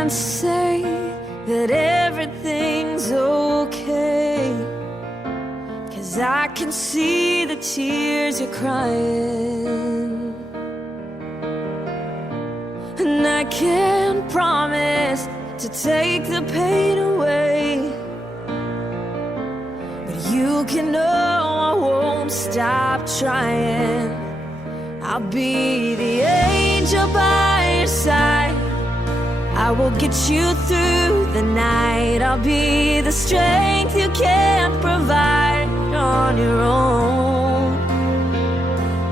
can't say that everything's okay, 'cause I can see the tears you're crying. And I can't promise to take the pain away, but you can know I won't stop trying. I'll be the angel by your side. I will get you through the night. I'll be the strength you can't provide on your own.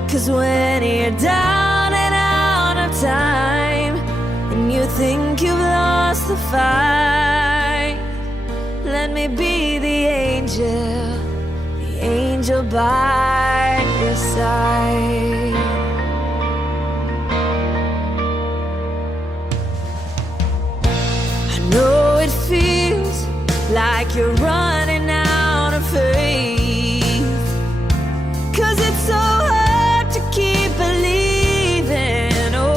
'Cause when you're down and out of time, and you think you've lost the fight, let me be the angel by your side. I know it feels like you're running out of faith, 'cause it's so hard to keep believing. Oh,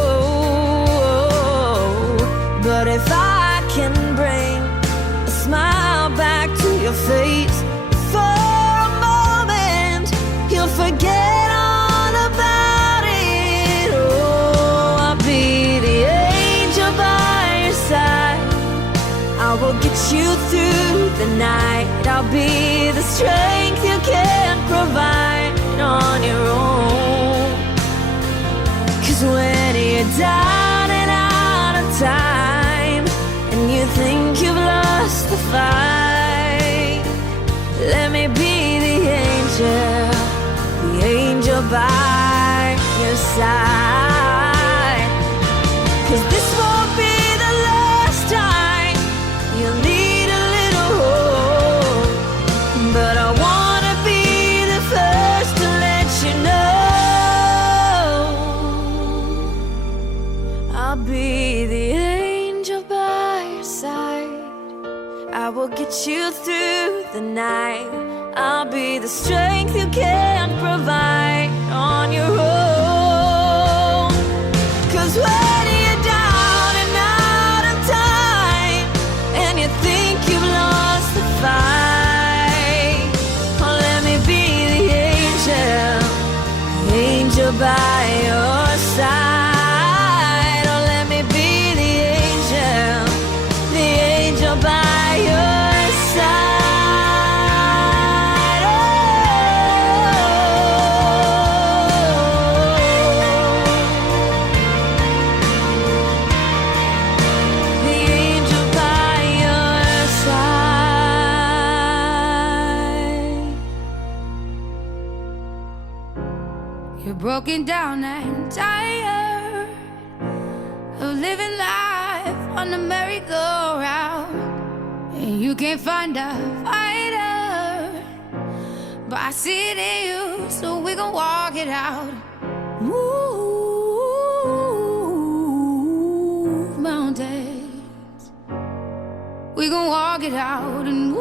but if I can bring a smile back to your face for a moment, you'll forget all about it. Oh, I'll be the angel by your side. I will get you through the night. I'll be the strength you can't provide on your own. 'Cause when you're down and out of time, and you think you've lost the fight, let me be the angel by your side. 'Cause this won't be the last time you'll need a little hope, but I wanna be the first to let you know I'll be the angel by your side. I will get you through the night. I'll be the strength you can't provide on your own. 'Cause when you're down and out of time, and you think you've lost the fight, oh, let me be the angel by your side. Oh, let me be the angel by your side. You're broken down and tired of living life on the merry-go-round, and you can't find a fighter, but I see it in you, so we gon' walk it out. Move mountains, we gon' walk it out and move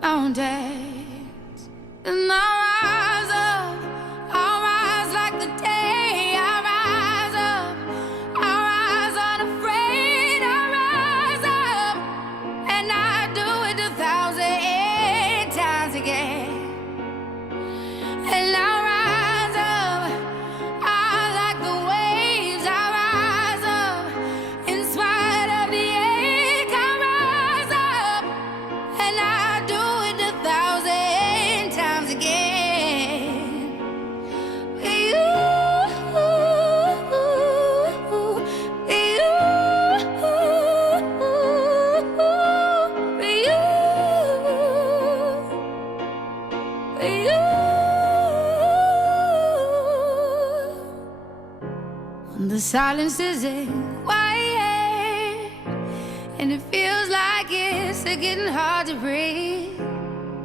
mountains. And I'll rise like the day. I'll rise up, I'll rise unafraid. I'll rise up, and I'll do it 1,000 times again. And I'll rise up, I like the waves. I'll rise up, in spite of the ache. I'll rise up, and I'll do it 1,000 times again. The silence isn't quiet, and it feels like it's getting hard to breathe.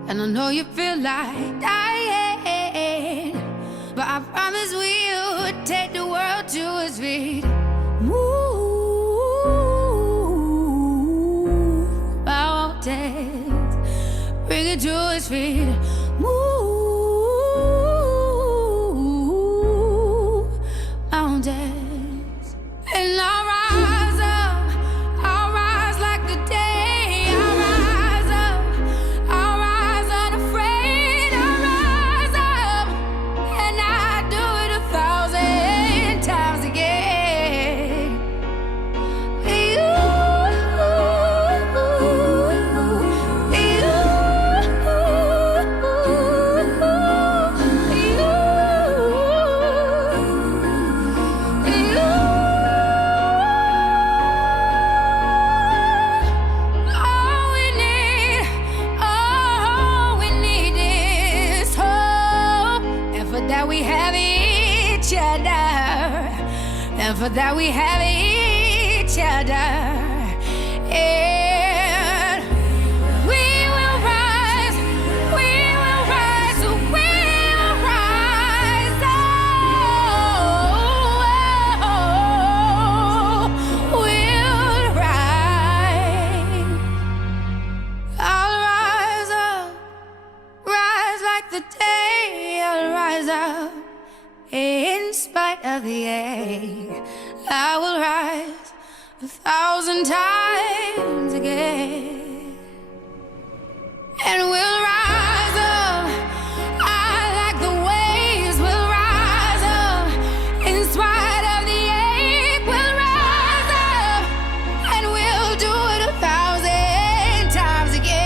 And I know you feel like dying, but I promise we'll take the world to its feet. Move mountains, bring it to its feet. Move mountains. each other, and for that we have each other. And we will rise, we will rise, we will rise. Oh, we'll rise. I'll rise up, rise like the day. I'll rise up in spite of the ache. I will rise 1,000 times again, and we'll rise up. I like the waves. We'll rise up in spite of the ache. We'll rise up, and we'll do it 1,000 times again.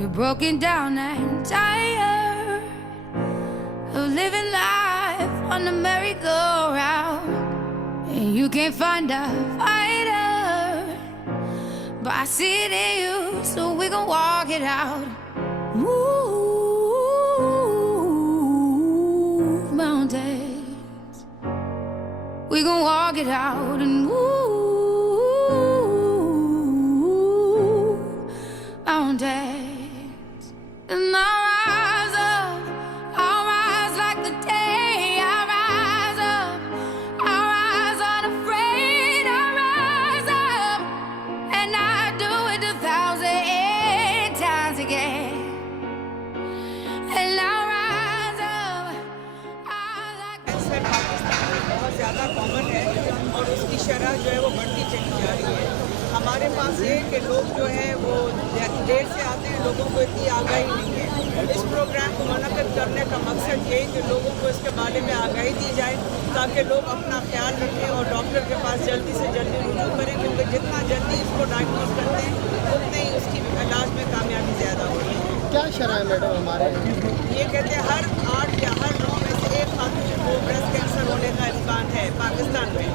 You're broken down and tired of living life on the merry-go-round, and you can't find a fighter, but I see it in you, so we gon' walk it out. Move mountains, we gon' walk it out and move mountains. And I'll rise up, I'll rise like the day. I'll rise up, I'll rise unafraid. I'll rise up, and I'll do it 1,000 times again. And I'll rise up, I like cancer Pakistan में बहुत ज़्यादा common है और उसकी शरह जो है वो बढ़ती चली जा रही है। हमारे पास ये कि लोग जो है वो देर से आते हैं, लोगों को इतनी आगाही नहीं है। इस प्रोग्राम को मुनक़िद करने का मकसद यही कि लोगों को इसके बारे में आगाही दी जाए ताकि लोग अपना ख्याल रखें और डॉक्टर के पास जल्दी से जल्दी रुजू करें, क्योंकि जितना जल्दी इसको डायग्नोज करते हैं उतने ही उसकी इलाज में कामयाबी ज़्यादा होती है। क्या शरह है मैडम हमारे? ये कहते हैं हर 8 या हर 9 में से एक खातून को ब्रेस्ट कैंसर होने का इम्कान है पाकिस्तान में,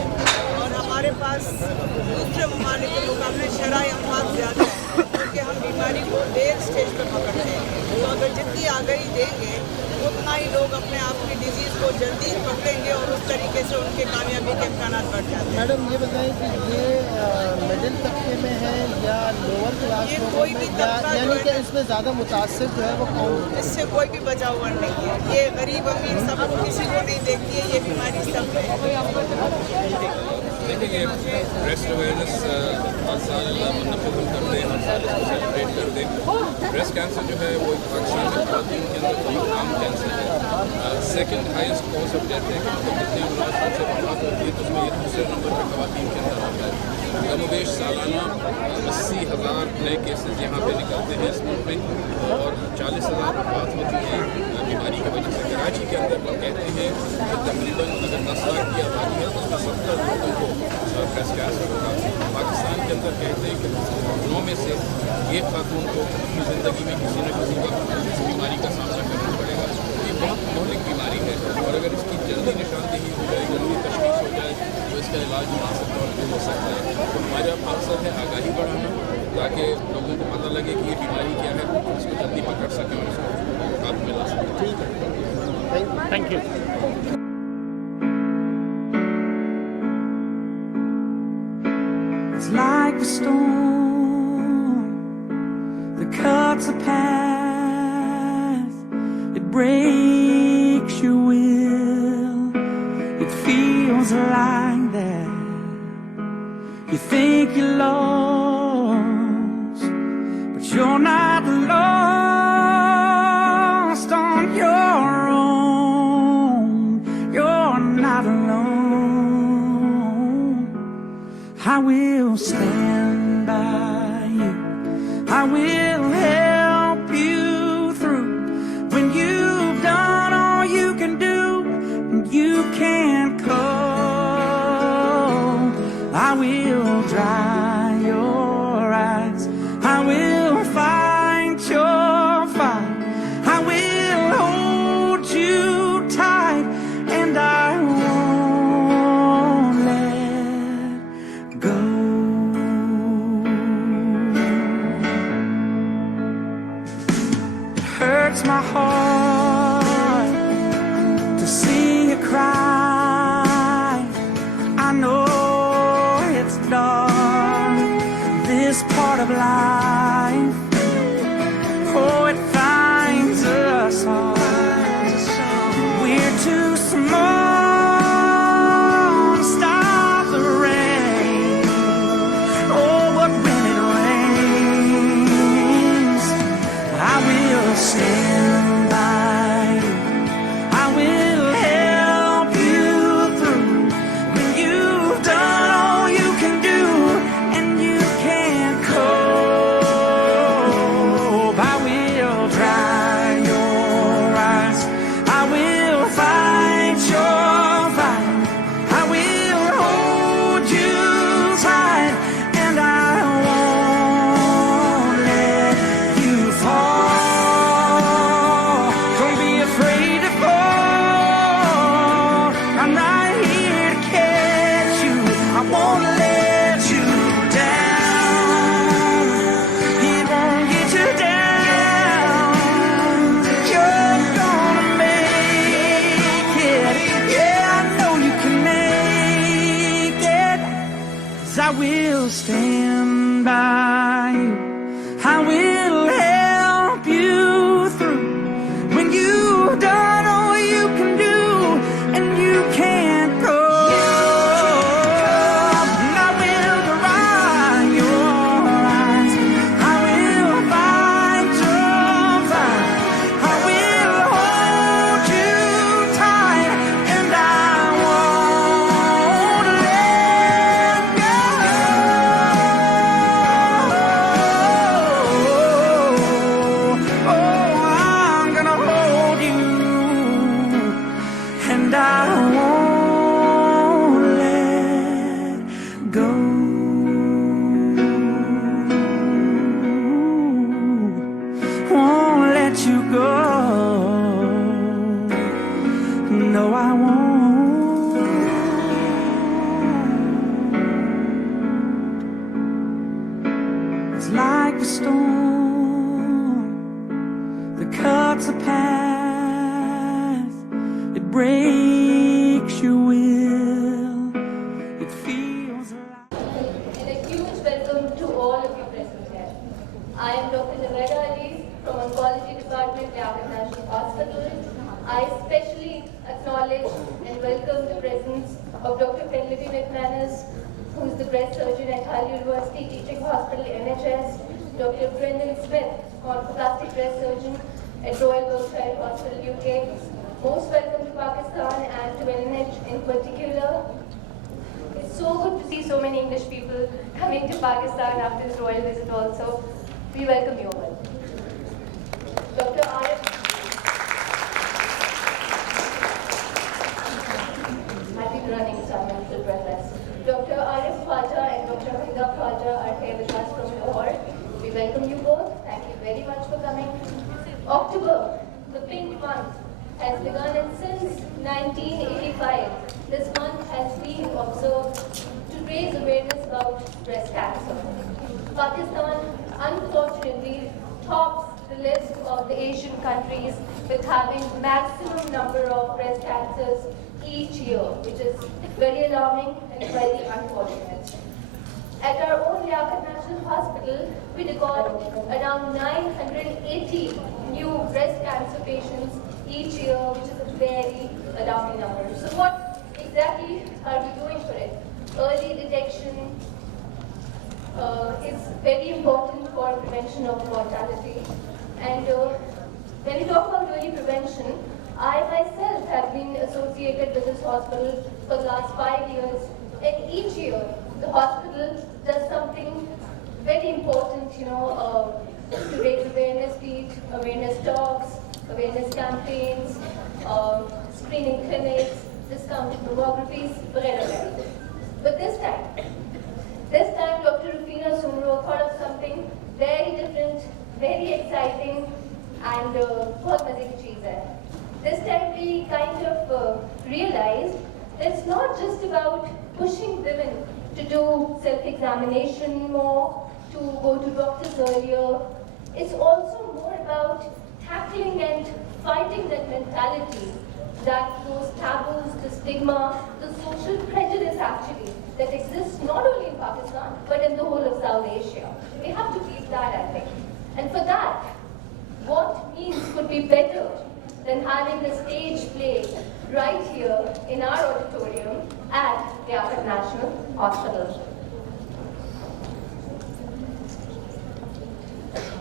और हमारे पास दूसरे ममालिक के मुकाबले शरह अमवात ज़्यादा है क्योंकि हम बीमारी को देर स्टेज पर पकड़ते हैं। तो अगर जितनी आगाही देंगे उतना ही लोग अपने आप की डिजीज़ को जल्दी पकड़ेंगे और उस तरीके से उनके कामयाबी के इम्कान बढ़ जाते हैं। मैडम ये बताएं कि ये मिडिल तबके में है या लोअर क्लास ये में कोई भी या तबका जो यानी है कि इसमें ज़्यादा मुतासिर जो है वो कौन? इससे कोई भी बचाव नहीं है। ये गरीब अमीर सबको किसी को नहीं देखती है, ये बीमारी सब है। देखिए, ब्रेस्ट अवेयरनेस हर साल मुनक़िद करते हैं, हर साल इसको सेलिब्रेट करते हैं। ब्रेस्ट कैंसर जो है वो पाकिस्तान में ख़वातीन के अंदर बहुत आम कैंसर है। Second highest cause of death है, क्योंकि जितने अमराज से वफ़ात होती है तो उसमें ये दूसरे नंबर पर ख़वातीन के अंदर आता है। कमोबेश सालाना 80,000 नए केसेस यहाँ पे निकलते हैं इस मुल्क में, और 40,000 वफ़ात हो चुकी हैं बीमारी की वजह से। कराची के अंदर वो कहते हैं कि तकरीबन अगर 10 लाख की आबादी है तो उसमें 70 लोगों को ब्रेस्ट कैंसर होगा। पाकिस्तान के अंदर कहते हैं कि 9 में से एक खातून को अपनी ज़िंदगी में किसी न किसी वक्त इस बीमारी का सामना करना पड़ेगा। ये बहुत मौलिक बीमारी है, और अगर इसकी जल्दी निशानदेही हो जाए, जल्दी तशख़ीस हो जाए तो इसका इलाज मुनासिब तौर पर हो सकता है। तो हमारा मकसद है आगाही बढ़ाना, ताकि लोगों को पता लगे कि ये बीमारी क्या है, इसको जल्दी पकड़ सकें और इसको काबू में ला सकें। ठीक है, thank you. It's like a storm that cuts a path, it breaks your will, it feels like that. You think you're lost, but you're not lost on your own. You're not alone. I will stand by you. I will help you through when you hurts my heart to see you cry. I know it's dark, this part of life. Oh, it finds us hard. We're too small to stop the rain. Oh, but when it rains, I will stand by you. I will help you through when you've done all you can do and you can't cope. I will dry your eyes. I will fight your fight. I will hold you tight, and I won't let you fall. Don't be afraid to fall. I'm right here to catch you. I won't let you down. It won't get you down. You're gonna make it. Yeah, I know you can make it. 'Cause I will stand by you. I will help you through when you've done all you can do and you can't go. And I will dry your eyes. I will fight your fight. I will hold you tight, and I won't let go. Oh, I'm gonna hold you, and I won't let go. Won't let you go. No, I won't. It's like a storm that cuts a path. It breaks your will. It feels like And a huge welcome to all of you present here. I am Dr. Naveda Ali from Oncology Department, Liaquat National Hospital. I especially acknowledge and welcome the presence of Dr. Penlevy McManus, who is the breast surgeon at Hull University Teaching Hospital, NHS, Dr. Brendan Smith, orthoplastic breast surgeon at Royal Berkshire Hospital, UK. Most welcome to Pakistan and to NH in particular. It's so good to see so many English people coming to Pakistan after this royal visit also. We welcome you all. Dr. Arif, might be running, so I'm a little breathless. Dr. Arif Khwaja and Dr. Hinda Khwaja are here with us from Lahore. We welcome you both. Thank you very much for coming. October, the pink month, has begun, and since 1985, this month has been observed to raise awareness about breast cancer. Pakistan, unfortunately, tops the list of the Asian countries with having maximum number of breast cancers each year, which is very alarming and very unfortunate. At our own Liaquat National Hospital, we record around 980 new breast cancer patients each year, which is a very alarming number. So what exactly are we doing for it? Early detection is very important for prevention of mortality. And when we talk about early prevention, I myself have been associated with this hospital for the last 5 years, and each year the hospital does something very important, to raise awareness, be it awareness talks, awareness campaigns, screening clinics, discounted mammographies, whatever. But this time Dr. Rufina Sumro thought of something very different, very exciting, and बहुत मजे की चीज़ है. This time we kind of realized that it's not just about pushing women to do self-examination more, to go to doctors earlier. It's also more about tackling and fighting that mentality, that those taboos, the stigma, the social prejudice actually that exists not only in Pakistan but in the whole of South Asia. We have to beat that, I think. And for that, what means could be better than having a stage play right here in our auditorium at the Liaquat National Hospital.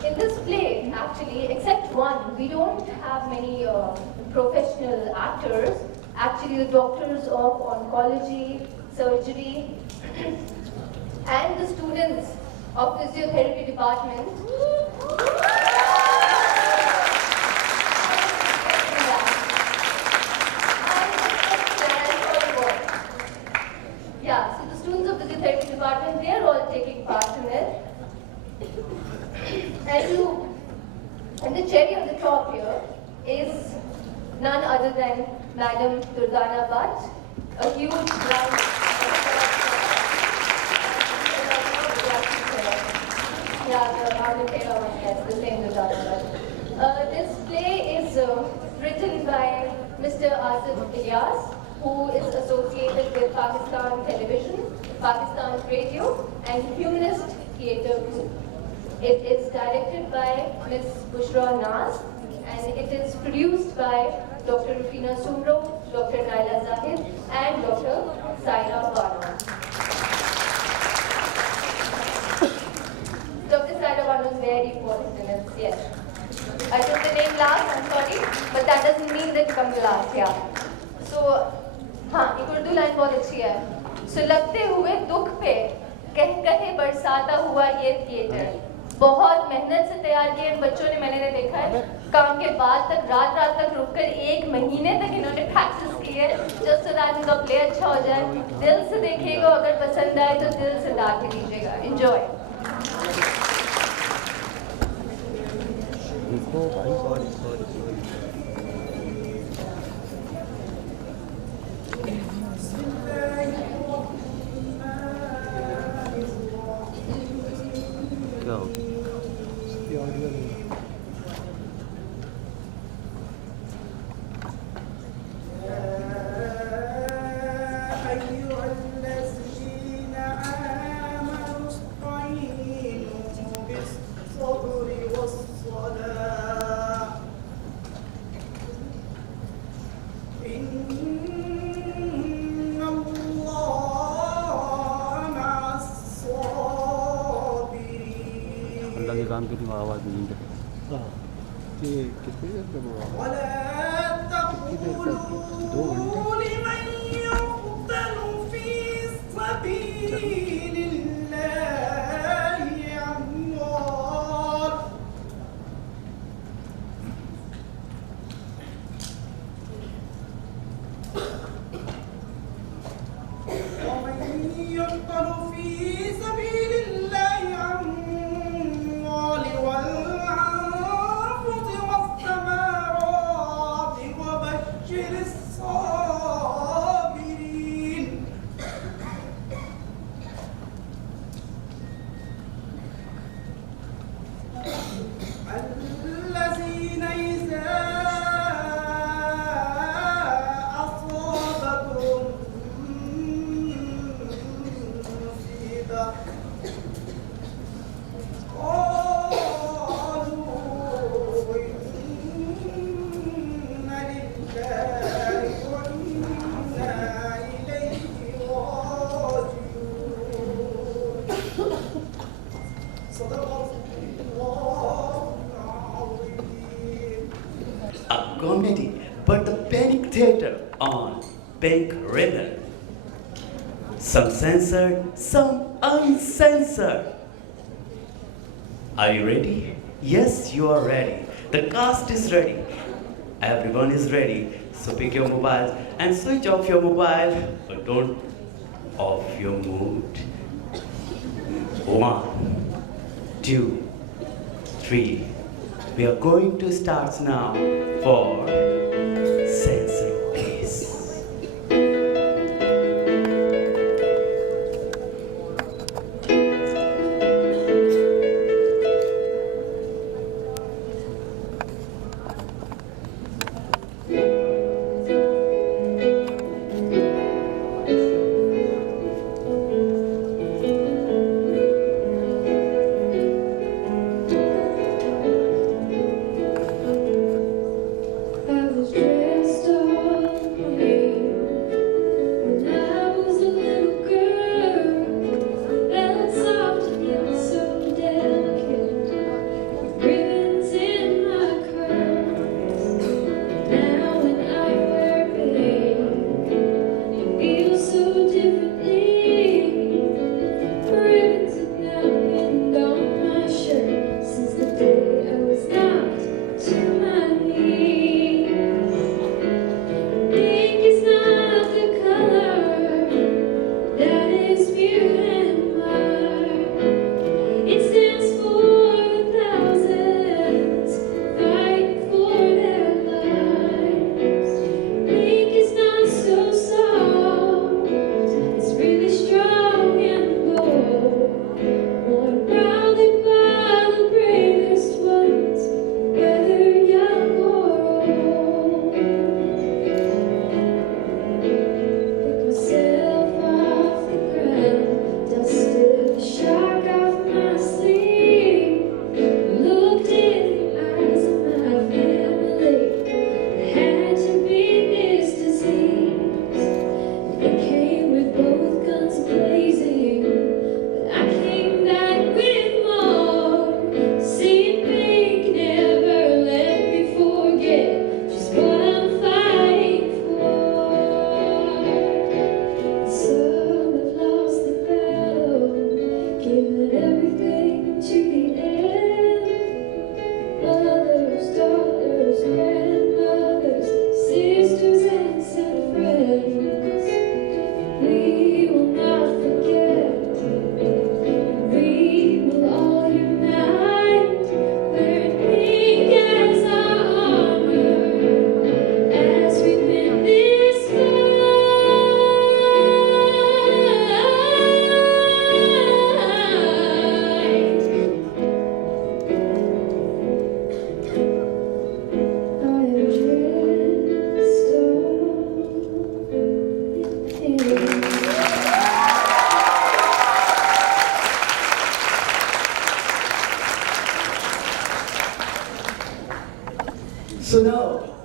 In this play, actually, except one, we don't have many professional actors. Actually, the doctors of oncology, surgery, and the students of physiotherapy department. Yeah, so the students of physiotherapy department, they are all taking part in it. And the cherry on the top here is none other than Madam Durdana Bhatt, a huge round the same Durdana Bhatt. This play is written by Mr. Asif Ilyas, who is associated with Pakistan Television, Pakistan Radio, and Humanist Theatre Group. It is directed by Ms. Bushra Naz, and it is produced by Dr. Rufina Sumro, Dr. Naila Zahid, and Dr. Saira Bano. Dr. Saira Bano is very important in this, yes. I took the name last, I'm sorry, but that doesn't mean that you come last, yeah. So, हाँ, एक Urdu line बहुत अच्छी है. सुलगते हुए दुख पे कह कहे बरसाता हुआ ये थिएटर. बहुत मेहनत से तैयार किए इन बच्चों ने, मैंने देखा है काम के बाद तक रात तक रुककर 1 महीने तक इन्होंने प्रैक्टिस की है जस्ट सो दैट इनका प्ले अच्छा हो जाए. दिल से देखिएगा, अगर पसंद आए तो दिल से गा के दीजिएगा. एंजॉय. काम की आवाज़ नहीं है. हाँ, ये कितनी देर में हुआ? 2 comedy, but the Panic Theatre on Pink Ribbon. Some censored, some uncensored. Are you ready? Yes, you are ready. The cast is ready. Everyone is ready. So pick your mobiles and switch off your mobile, but don't off your mood. 1, 2, 3. We are going to start now for Censored Piece. सुनो,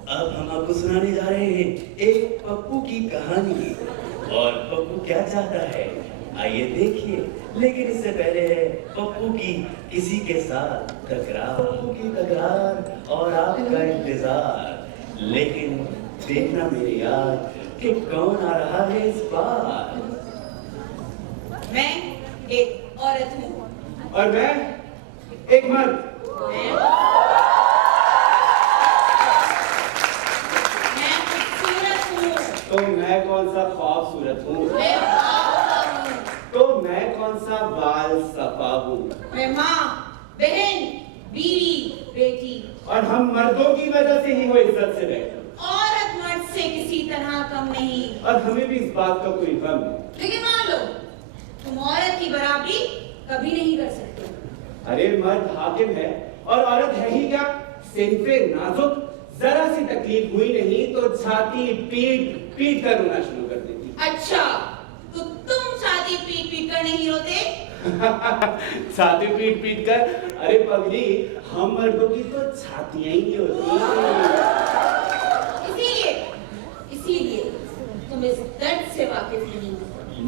अब हम आपको सुनाने जा रहे हैं एक पप्पू की कहानी। और पप्पू क्या चाहता है, आइए देखिए। लेकिन इससे पहले है पप्पू की किसी के साथ तकरार, पप्पू की तकरार और आपका इंतजार। लेकिन देखना मेरे यार कि कौन आ रहा है इस बार। मैं एक औरत हूँ और मैं एक मर्द। मैं खूबसूरत हूँ। तो मैं कौन सा खूबसूरत हूँ? मैं माँ हूँ। तो मैं कौन सा बाल सफा हूँ? मैं माँ, बहन, बीवी, बेटी। और हम मर्दों की वजह से ही वो इज्जत से रहते हैं। औरत मर्द से किसी तरह कम नहीं। और हमें भी इस बात का कोई गम नहीं। लेकिन मान लो तुम औरत की बराबरी कभी नहीं कर सकते। अरे मर्द हाकिम है और औरत है ही क्या? सिनफे नाजुक, जरा सी तकलीफ हुई नहीं तो छाती पीट पीट कर रोना शुरू कर देती। अच्छा, तो तुम छाती पीट पीट कर नहीं रोते? छाती पीट पीट कर? अरे पगली, हम मर्दों की तो छातियां ही नहीं होती। इसीलिए तुम इस दर्द से वाकिफ नहीं हो।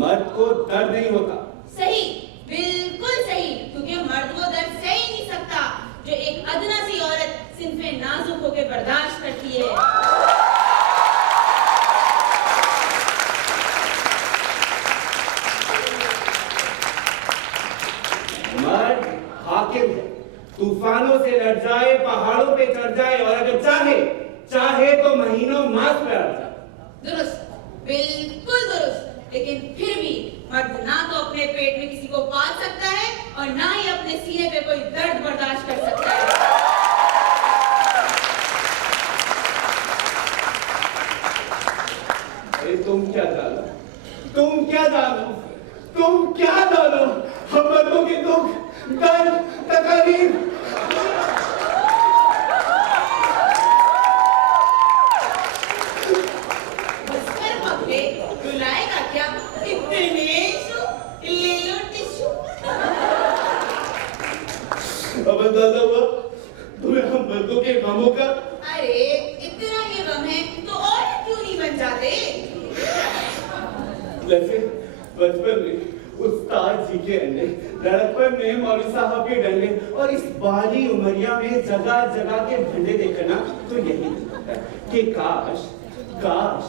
मर्द को दर्द नहीं होता। सही, बिल्कुल सही, क्योंकि मर्द वो दर्द सह ही नहीं सकता जो एक अदना सी औरत सिनफे नाजुक होकर बर्दाश्त करती है। मर्द हाकिम है, तूफानों से लड़ जाए, पहाड़ों पे चढ़ जाए और अगर चाहे तो महीनों मास पे अड़ जाए। दुरुस्त, बिल्कुल दुरुस्त। लेकिन फिर भी मर्द ना तो अपने पेट में किसी को पाल सकता है और ना ही अपने सीने पे कोई दर्द बर्दाश्त कर सकता है। अरे तुम क्या जानो, तुम क्या जानो, तुम क्या जानो हम मर्दों के दुख, दर्द, तकलीफ। अब अंदाजा हुआ तुम्हें हम मर्दों के गमों का। अरे इतना ये गम है तो और क्यों नहीं बन जाते? जैसे बचपन में उस्ताद जी के अंडे, लड़कपन में मौलवी साहब के डंडे और इस बाली उमरिया में जगह जगह के भंडे देखना तो यही लगता है कि काश काश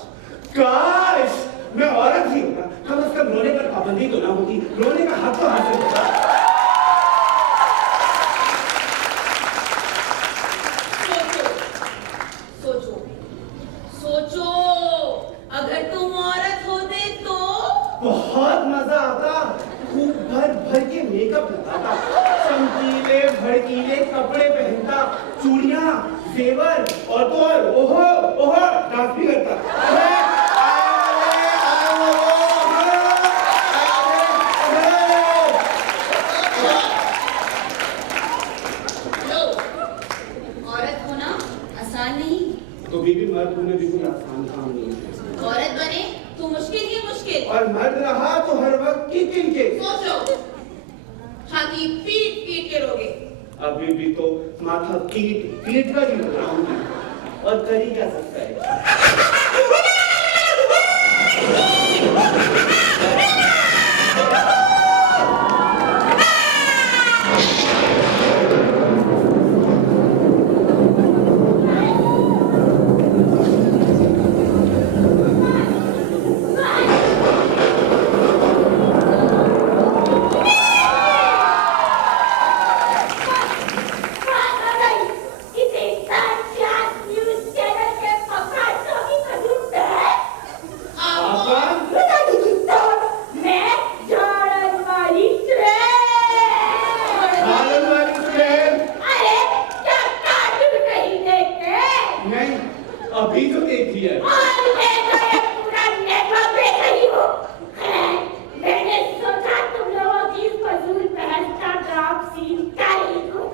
काश मैं औरत ही होता, कम से कम रोने पर पाबंदी तो ना होती, रोने का हक तो हासिल होता। सोचो, अगर तुम औरत होते तो बहुत मजा आता, खूब भर भर के मेकअप लगाता, चमकीले भड़कीले कपड़े पहनता, चूड़ियां, जेवर और तो और ओहो ओहो डांस भी करता। औरत होना आसान नहीं, तो बीवी मर्द होना भी कोई आसान काम नहीं है। औरत बने तो मुश्किल ही मुश्किल, और मर्द रहा तो हर वक्त किन के। सोच लो, छाती पीट पीट के रोगे। अभी भी तो माथा पीट पीट कर ही लगाऊंगी, और कर ही क्या सकता है। अभी तो देख लिया पूरा नेटवर्क देख रही हो। मैंने सोचा तुम लोगों की फजूल बहस का ड्रॉप सीन कर ही दूं,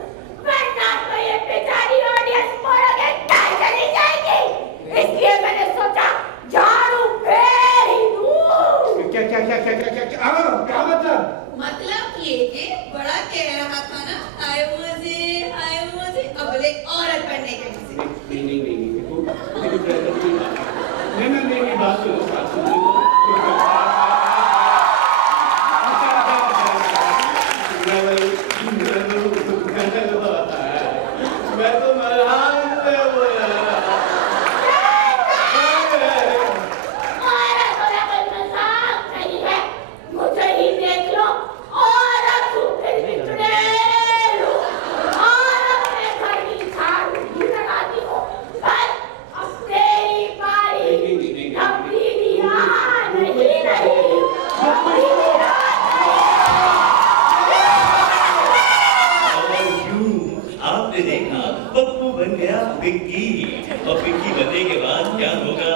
वरना तो ये बेचारी ऑडियंस मोड़ोगे क्या चली जाएगी। इसलिए मैंने सोचा झाड़ू फेर ही दूं। क्या क्या क्या क्या क्या क्या क्या क्या मतलब ये कि बड़ा कह रहा था ना, आए मुझे अबले औरत बनने के लिए। नहीं पिंकी, और पिंकी बनने के बाद क्या होगा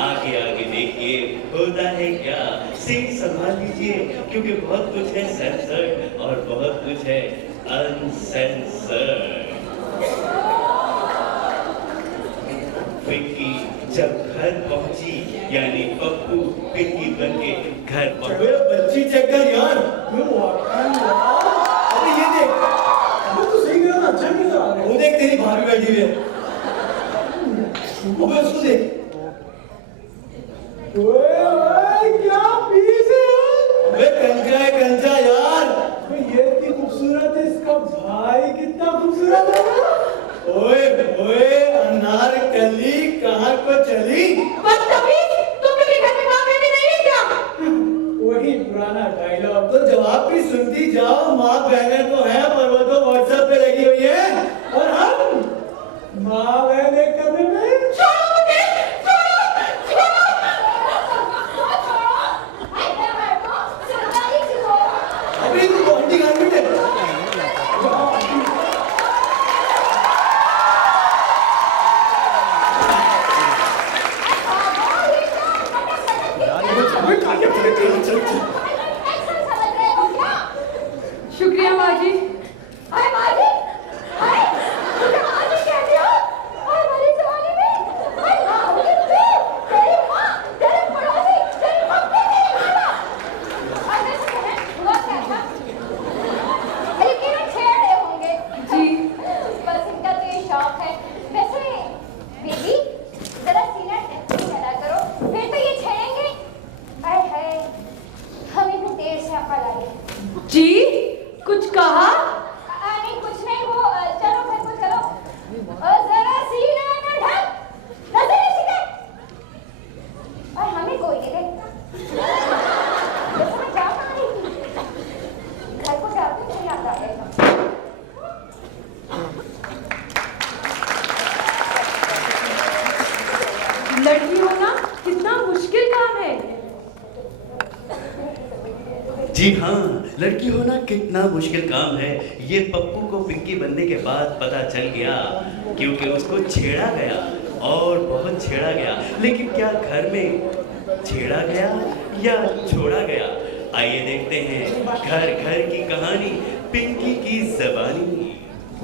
आगे आगे देखिए होता है क्या। सीट संभाल लीजिए क्योंकि बहुत कुछ है सेंसर्ड और बहुत कुछ है अनसेंसर्ड। पिंकी जब घर पहुंची यानी पप्पू पिंकी बन के घर पहुंचे। बच्ची चेक कर यार। अबे ये देख, अबे तू सही करा ना, अच्छा नहीं करा। वो देख तेरी भाभी बैठी हुई है। अबे उसको देख। ओए क्या पीस है यार। अबे कंचा यार। ये इतनी खूबसूरत है, इसका भाई कितना खूबसूरत है। ओए अनारकली कहाँ को चली? बदतमीज, तुम मेरे घर में माँ बहने नहीं है क्या? वही पुराना डायलॉग। तो जवाब भी सुनती जाओ। माँ बहनें तो है पर वो तो व्हाट्सएप पे लगी हुई है और हम माँ बहन एक कमरे में। अभी तो बॉडी गारमेंट है। शुक्रिया माँ जी। हाय माँ जी, हाय मुझे माँ जी कहते हो? हाय हमारी जवानी में, हाय माँ मुझे तेरी माँ, तेरे पड़ोसी, तेरी मम्मी, तेरी मामा। अब वैसे कहें हुआ क्या था? लेकिन छेड़ रहे होंगे जी, बस इनका तो ये शौक है। वैसे बेबी जरा सीना टच करा करो, फिर तो ये छेड़ेंगे। हाय हाय हम इतनी देर से अकल आई जी। कुछ कहा? नहीं कुछ नहीं, वो चलो घर को चलो। जरा सीना ना ढक, नजर सीधे। और हमें कोई नहीं देखता। वैसे मैं जा कहाँ रही थी? घर को जाते नहीं याद आ गया। लड़की होना कितना मुश्किल काम है। जी हाँ, लड़की होना कितना मुश्किल काम है ये पप्पू को पिंकी बनने के बाद पता चल गया, क्योंकि उसको छेड़ा गया और बहुत छेड़ा गया। लेकिन क्या घर में छेड़ा गया या छोड़ा गया? आइए देखते हैं घर घर की कहानी, पिंकी की जबानी।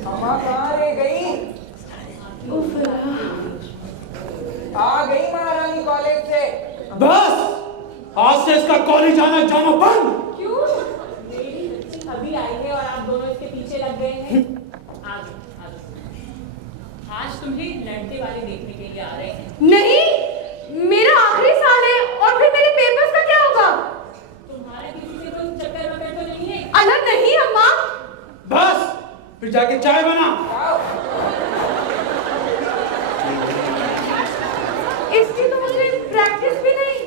अम्मा कहाँ रह गई? आ गई महारानी कॉलेज से। बस आज से इसका कॉलेज जाना बंद। क्यों? अभी आई है और आप दोनों इसके पीछे लग गए हैं। आज तुम्हें लड़के वाले देखने के लिए आ रहे हैं। नहीं, मेरा आखिरी साल है और फिर मेरे पेपर्स का क्या होगा? तुम्हारा किसी से कोई चक्कर वक्कर तो नहीं है? अलग नहीं अम्मा। बस फिर जाके चाय बना। इसकी तो मुझे प्रैक्टिस भी नहीं।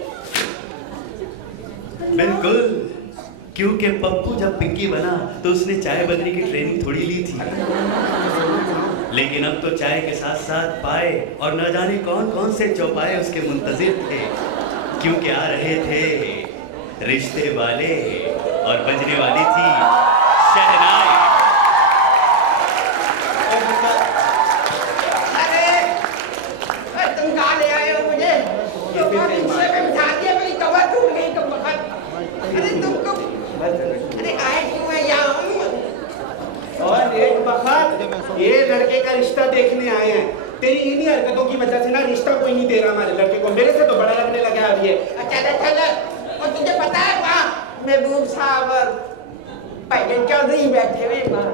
बिल्कुल, क्योंकि पप्पू जब पिंकी बना तो उसने चाय बनने की ट्रेनिंग थोड़ी ली थी। लेकिन अब तो चाय के साथ साथ पाए और न जाने कौन कौन से चौपाए उसके मुंतजिर थे, क्योंकि आ रहे थे रिश्ते वाले और बजने वाली थी शहनाई। अरे तुम कहाँ ले आए हो मुझे? तो रिक्शे में बिठा दिया, मेरी कमर टूट गई तुम वक्त। अरे तुमको अरे आए क्यों है यहाँ? और एक वक्त ये लड़के का रिश्ता देखने आए हैं। तेरी इन्हीं हरकतों की वजह से ना रिश्ता कोई नहीं दे रहा हमारे लड़के को। मेरे से तो बड़ा लगने लगा अभी ये। चल और तुझे पता है वहाँ महबूब साहब और पैगन चौधरी बैठे हुए वहाँ।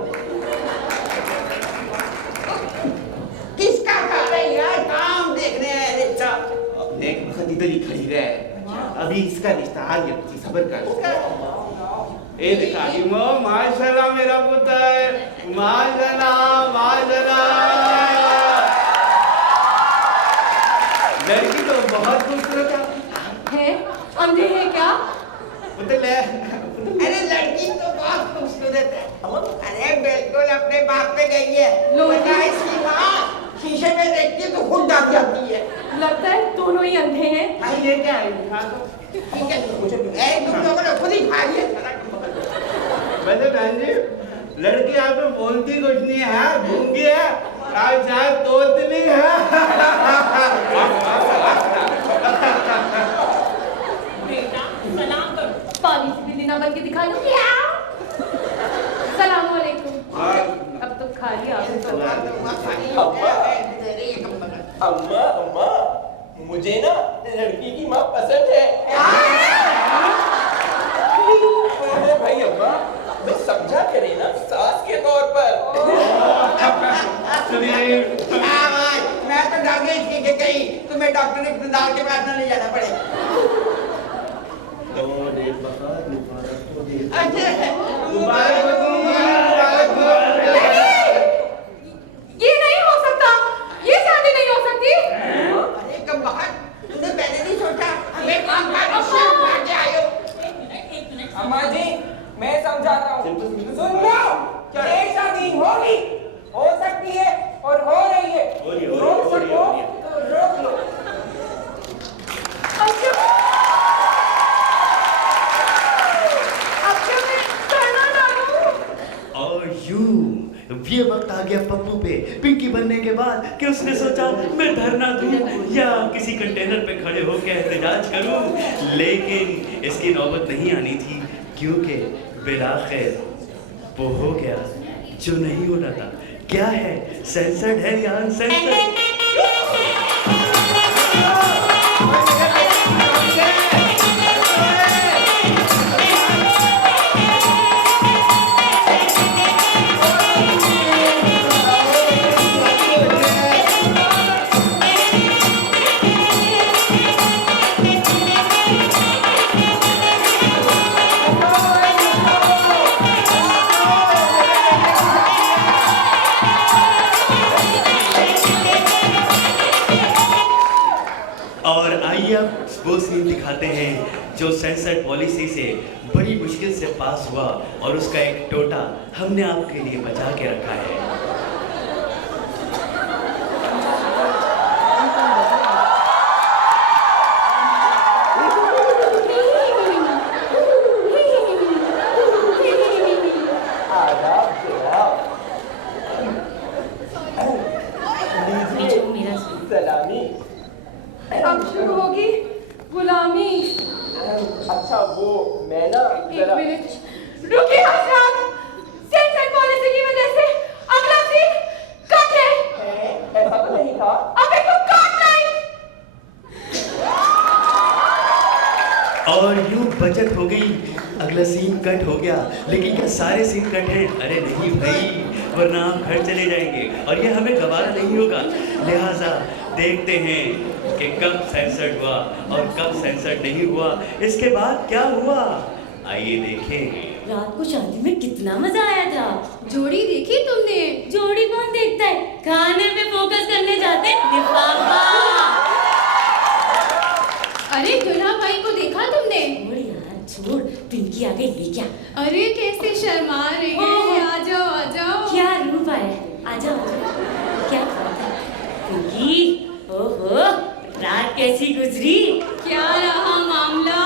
किसका काम है यार? काम देखने आए रिश्ता। एक वक्त इधर ही खड़ी रहे, अभी इसका रिश्ता आ गया, तुझे सब्र कर। ए दिखा दी माशाल्लाह मेरा पुत्र, माशाल्लाह माशाल्लाह। लड़की तो बहुत खूबसूरत है। अंधे हैं क्या? अरे लड़की तो बहुत खूबसूरत है। अरे बिल्कुल अपने बाप पे गई है। वरना इसकी माँ शीशे में देखती है तो खुद डर जाती है। लगता है दोनों ही अंधे हैं। अरे ये क्या है? ठीक है, तुम लोगों ने खुद ही खा लिया। वैसे बहन जी, लड़की आप में बोलती कुछ नहीं है, गूंगी है आजा तोतली है। बेटा सलाम करो। पानी से बिल्ली ना बन के दिखा दो। सलाम वालेकुम। अब तो खा लिया अम्मा अम्मा मुझे ना लड़की की माँ पसंद है। भाई अम्मा मैं समझा करे ना सास के तौर पर। सुनिए मैं तो डर गई थी कि कहीं तुम्हें डॉक्टर ने दाल के पास न ले जाना पड़े। ये नहीं हो सकता, ये शादी नहीं हो सकती। अरे कम बखत तूने पहले नहीं सोचा हमें काम भाग के आयो। अम्मा जी मैं समझाता हूँ सुन लो ये शादी होगी हो सकती है और हो रही है। रोक सको तो रोक लो। और यूं ये वक्त आ गया पप्पू पे पिंकी बनने के बाद कि उसने सोचा मैं धरना दूं या किसी कंटेनर पे खड़े होकर एहतजाज करूं, लेकिन इसकी नौबत नहीं आनी थी क्योंकि बिलाखिर वो हो गया जो नहीं होना था। क्या है, सेंसर्ड है या अनसेंसर्ड? और आइए अब वो सीन दिखाते हैं जो सेंसर पॉलिसी से बड़ी मुश्किल से पास हुआ और उसका एक टोटा हमने आपके लिए बचा के रखा है। सलामी। अब शुरू होगी गुलामी। अच्छा वो मैं ना एक मिनट रुकिए हजरत, सेंसर पॉलिसी की वजह से अगला सीन कट है। ऐसा तो नहीं था। अबे तो कट नहीं। और यूं बचत हो गई, अगला सीन कट हो गया। लेकिन क्या सारे सीन कट हैं? अरे नहीं भाई, वरना आप घर चले जाएंगे और ये हमें गवारा नहीं होगा। लिहाजा देखते हैं कि कब सेंसर्ड हुआ और कब सेंसर्ड नहीं हुआ, इसके बाद क्या हुआ, आइए देखें। रात को शादी में कितना मजा आया था। जोड़ी देखी तुमने? जोड़ी कौन देखता है, खाने पे फोकस करने जाते लिफाफा। अरे दुल्हा भाई को देखा तुमने? छोड़ यार छोड़, पिंकी आ गई ले क्या। अरे कैसे शर्मा रही है, आ जाओ आ जाओ। क्या रूप है, आ जाओ। क्या बात है पिंकी, ओहो रात कैसी गुजरी? क्या रहा मामला?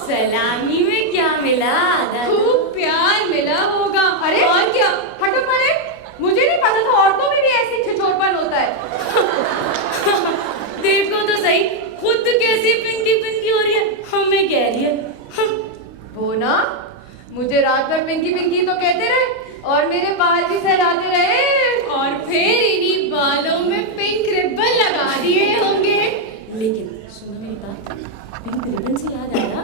सलामी में क्या मिला? खूब प्यार मिला होगा। अरे और क्या, हटो परे, मुझे नहीं पता था औरतों में भी ऐसी छिछोरपन होता है। देखो तो सही, खुद कैसी पिंकी पिंकी हो रही है, हमें कह रही है। वो ना मुझे रात भर पिंकी पिंकी तो कहते रहे और मेरे बाल भी सहलाते रहे और फिर इन्हीं बालों में पिंक रिबन लगा दिए होंगे। लेकिन सुनो मेरी बात, पिंक रिबन से याद आया,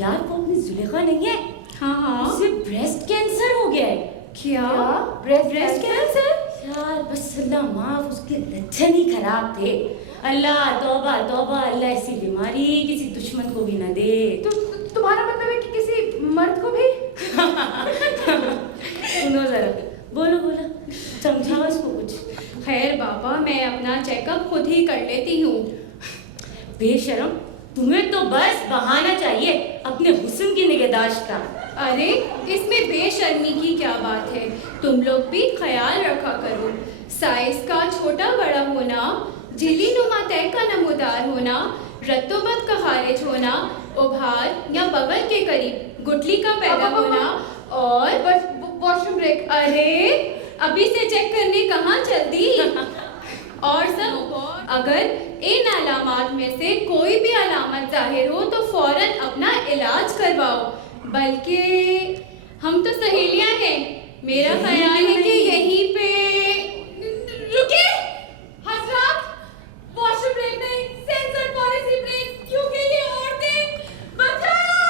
यार वो अपनी जुलेखा नहीं है? हाँ उसे ब्रेस्ट कैंसर हो गया है। क्या? Breast cancer? यार बस अल्लाह माफ, उसके लक्षण ही खराब थे। अल्लाह तौबा तौबा, अल्लाह ऐसी बीमारी किसी दुश्मन को भी ना दे। तुम्हारा मतलब है कि किसी मर्द को भी? सुनो जरा, बोलो बोलो, समझाओ इसको कुछ। खैर बाबा, मैं अपना चेकअप खुद ही कर लेती हूँ। बेशरम, तुम्हें तो बस बहाना चाहिए अपने हुस्न की निगहदाश्त का। अरे इसमें बेशर्मी की क्या बात है, तुम लोग भी ख्याल रखा करो। साइज का छोटा बड़ा होना, झिल्ली नुमा तय का नमूदार होना, रत्तोबत का खारिज होना, उभार या बगल के करीब गुठली का पैदा होना और बस वॉशरूम ब्रेक। अरे अभी से चेक करने कहाँ चल दी। और सब अगर इन अलामात में से कोई भी अलामत जाहिर हो तो फौरन अपना इलाज करवाओ। बल्कि हम तो सहेलियां हैं, मेरा ख्याल है कि यहीं पे रुके। हजरत, वॉशरूम ब्रेक नहीं, सेंसर पॉलिसी ब्रेक, क्योंकि ये औरतें बचाओ।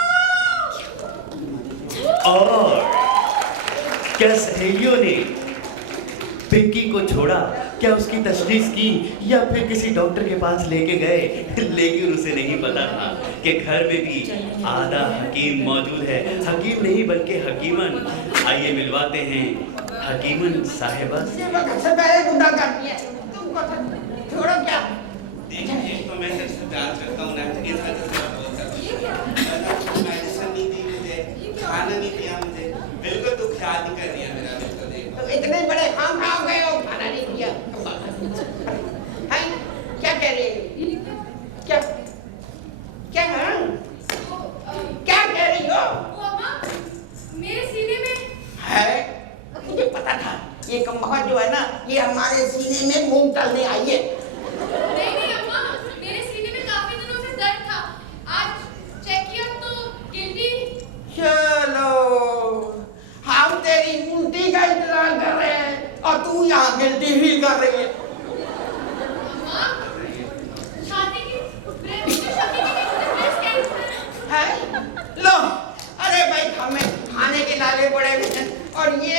और क्या सहेलियों ने पिंकी को छोड़ा? क्या उसकी तशखीस की या फिर किसी डॉक्टर के पास लेके गए? लेकिन उसे नहीं पता था कि घर में भी आधा हकीम मौजूद है। हकीम नहीं बल्कि हकीमन। आइए मिलवाते हैं हकीमन साहिबा से। गुंडा करती है, तुमको छोड़ो क्या? एक तो मैं तेरे से प्यार करता हूँ ना, इस वजह से मैं बोल सकता हूँ। मेडिसिन नहीं दी मुझे, खाना नहीं दिया मुझे, बिल्कुल तू ख्याल नहीं कर रही है मेरा। तो इतने बड़े खाम खा गए हो, खाना नहीं दिया। हाय, क्या कह रही है? क्या क्या है? क्या कह रही हो? मेरे सीने में है, मुझे पता था ये कमबख्त जो है ना, ये हमारे सीने में मूंग तलने आई है। नहीं अम्मा, मेरे सीने में काफी दिनों से दर्द था। आज चेक किया तो गिल्टी। चलो, हम तेरी उल्टी का इंतजार कर रहे हैं और तू यहाँ गिल्टी फील कर रही है। अम्मा, छाती की ब्रेस्ट कैंसर है? लो, अरे भाई हमें खाने के लाले पड़े हुए हैं और ये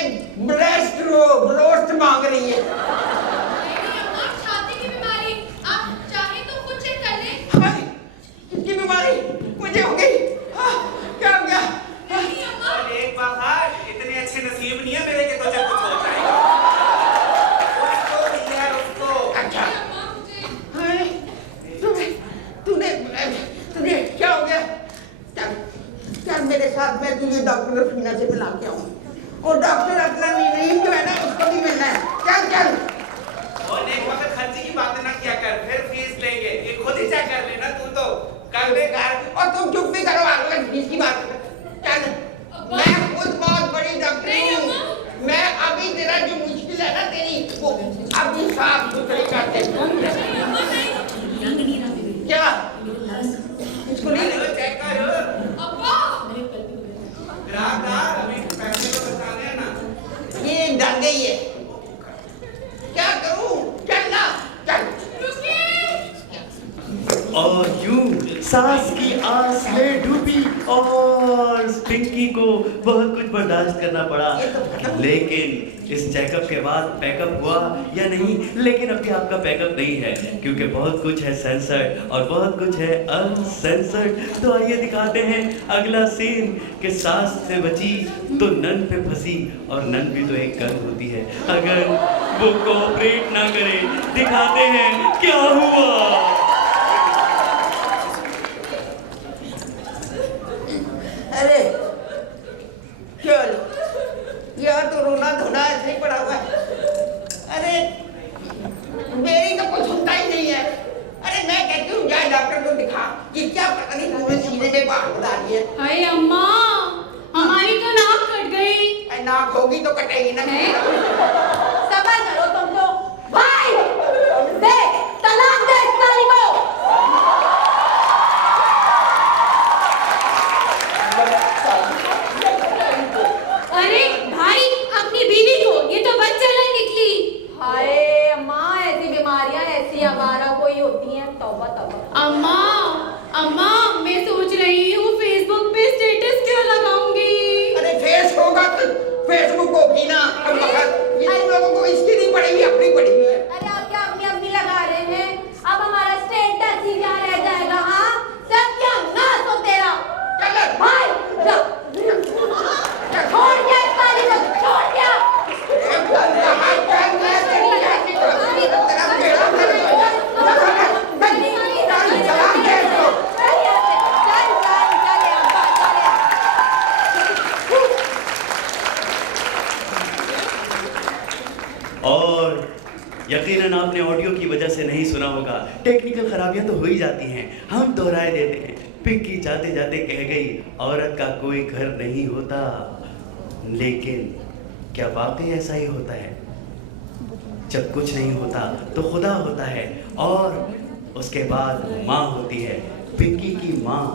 ब्रेस्ट रोस्ट मांग रही है। नहीं अम्मा, छाती की बीमारी। आप चाहे तो खुद चेक कर लें। हाय, किसकी बीमारी? मुझे हो गई। हाँ, क्या हो गया? नहीं अम्मा, एक बार इतने अच्छे नसीब नहीं है मेरे के तो जब कुछ हो जाएगा। उसको यार उसको। अच्छा। हाय, तूने क्या हो गया? चल मेरे साथ मैं तुझे डॉक्टर रफीना से मिला के आऊँ। और डॉक्टर अपना नींद जो है ना उसको भी मिलना है। चल। और एक वक्त खर्ची की बातें ना किया कर, फिर फीस लेंगे। ये खुद ही चेक कर लेना तू तो कर लेगा। और तुम चुप भी करो, आगे फीस की बात चल। मैं खुद बहुत बड़ी डॉक्टर हूँ। मैं अभी तेरा जो मुश्किल है ना तेरी वो अभी साफ सुथरी करते क्या? इसको नहीं चेक कर। अब्बा, अभी पैसे तो बचा रहे हैं ना। ये डर गई है, क्या करूं? चल ना, चल। और यूं सांस की आस में डूबी और पिंकी को बहुत कुछ बर्दाश्त करना पड़ा। लेकिन इस चेकअप के बाद पैकअप हुआ या नहीं, लेकिन अभी आपका पैकअप नहीं है क्योंकि बहुत कुछ है सेंसर्ड और बहुत कुछ है अनसेंसर्ड। तो आइए दिखाते हैं अगला सीन कि सास से बची तो नन पे फंसी, और नन भी तो एक गन होती है अगर वो कोऑपरेट ना करे। दिखाते हैं क्या हुआ। अरे चलो, यार तो रोना धोना ऐसे ही पड़ा हुआ है। अरे मेरी तो कुछ सुनता ही नहीं है। अरे मैं कहती हूँ जाए डॉक्टर को दिखा, ये क्या पता नहीं पूरे सीने में बात डाली है। हाय अम्मा, हमारी तो नाक कट गई। नाक होगी तो कटेगी ना। सबर करो तुम तो। भाई दे तलाक दे इस साली को। अरे भाई, अपनी बीवी को, ये तो बदचलन निकली। हाय अम्मा, ऐसी बीमारियां ऐसी आवारा कोई होती हैं। तौबा तौबा। अम्मा, मैं सोच रही हूँ फेसबुक पे स्टेटस क्यों लगाऊंगी। अरे फेस होगा तो फेसबुक होगी ना। ये तुम लोगों को इसकी नहीं पड़ेगी, अपनी पड़ेगी। अरे आप क्या अपनी लगा रहे हैं? अब हमारा स्टेटस ही क्या रह जाएगा? हाँ, सब क्या नाश हो तेरा। चल भाई छोड़ दिया इस साली को, छोड़ दिया। और यकीनन आपने ऑडियो की वजह से नहीं सुना होगा, टेक्निकल खराबियां तो हो ही जाती हैं, हम दोहराए देते हैं। पिंकी जाते जाते कह गई औरत का कोई घर नहीं होता, लेकिन क्या वाकई ऐसा ही होता है? जब कुछ नहीं होता तो खुदा होता है, और उसके बाद माँ होती है। पिंकी की माँ,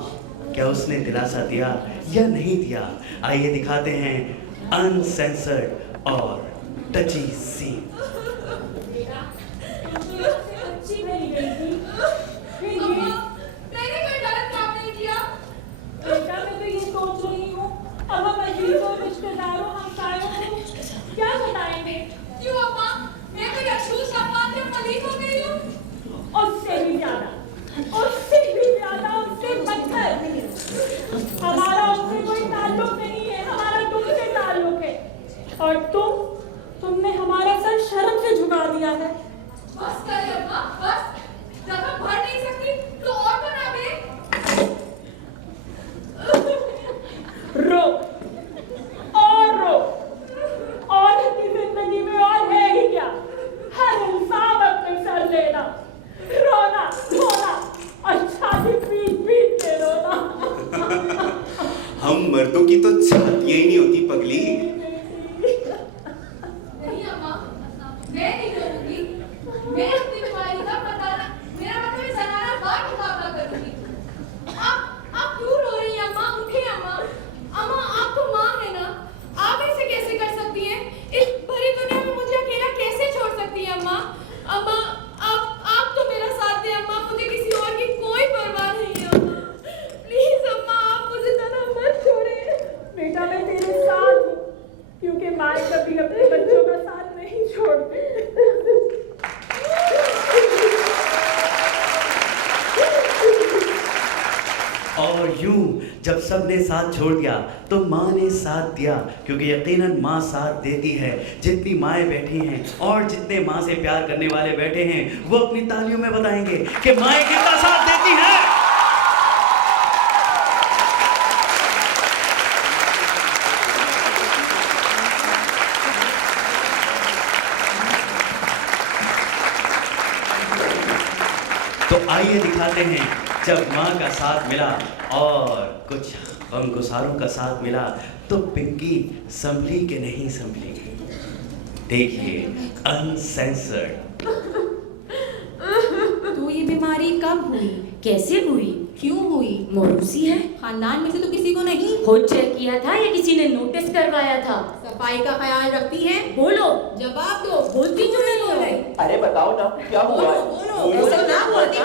क्या उसने दिलासा दिया या नहीं दिया? आइए दिखाते हैं अनसेंसर्ड और टची सीन। मैंने कोई गलत काम नहीं किया। बेटा मैं तो ये सोच रही हूँ, अब हम अजीजों, रिश्तेदारों, हमसायों को क्या बताएंगे? क्यों अम्मा? मैं कोई अछूत शब्बात या मलिक हो गई हूँ? उससे भी ज्यादा, उससे बदतर। हमारा उससे कोई ताल्लुक नहीं है, हमारा तुमसे ताल्लुक है। और तुमने हमारा सर शर्म से झुका दिया है। बस कर अम्मा, बस। जब हम भर नहीं सकती तो और बना दे। रो और रो, औरत की जिंदगी में और है ही क्या? हर इंसान अपने सर लेना, रोना धोना, अच्छा भी पीट के रोना। हम मर्दों की तो छातियां ही नहीं होती पगली। नहीं अम्मा, मैं नहीं करूंगी। मैं अपनी बीमारी का बताना, मेरा मतलब जनाना बार मुकाबला करूंगी। आप क्यों रो रही हैं अम्मा? उठिए अम्मा। अम्मा आप तो माँ है ना, आप ऐसे कैसे कर सकती हैं? इस भरी दुनिया में मुझे अकेला कैसे छोड़ सकती हैं अम्मा? अम्मा आप तो मेरा साथ दें अम्मा, मुझे किसी और की कोई परवाह नहीं है अम्मा। प्लीज अम्मा, आप मुझे तना मत छोड़ें। बेटा मैं तेरे साथ हूँ, क्योंकि माँ कभी अपने बच्चों का साथ नहीं छोड़ती। और यूं जब सबने साथ छोड़ दिया तो माँ ने साथ दिया, क्योंकि यकीनन माँ साथ देती है। जितनी माएँ बैठी हैं और जितने माँ से प्यार करने वाले बैठे हैं, वो अपनी तालियों में बताएंगे कि माएँ कितना साथ देती हैं। तो आइए दिखाते हैं जब माँ का साथ मिला और कुछ गमगुसारों का साथ मिला तो पिंकी संभली के नहीं संभली। देखिए अनसेंसर्ड। तो ये बीमारी कब हुई, कैसे हुई, क्यों हुई? मौरूसी है, खानदान में से तो किसी को नहीं। खुद चेक किया था या किसी ने नोटिस करवाया था? सफाई का ख्याल रखती हैं? बोलो, जवाब दो। बोलती क्यों नहीं हो रही? अरे बताओ ना क्या हुआ? बोलो ऐसे ना बोलती।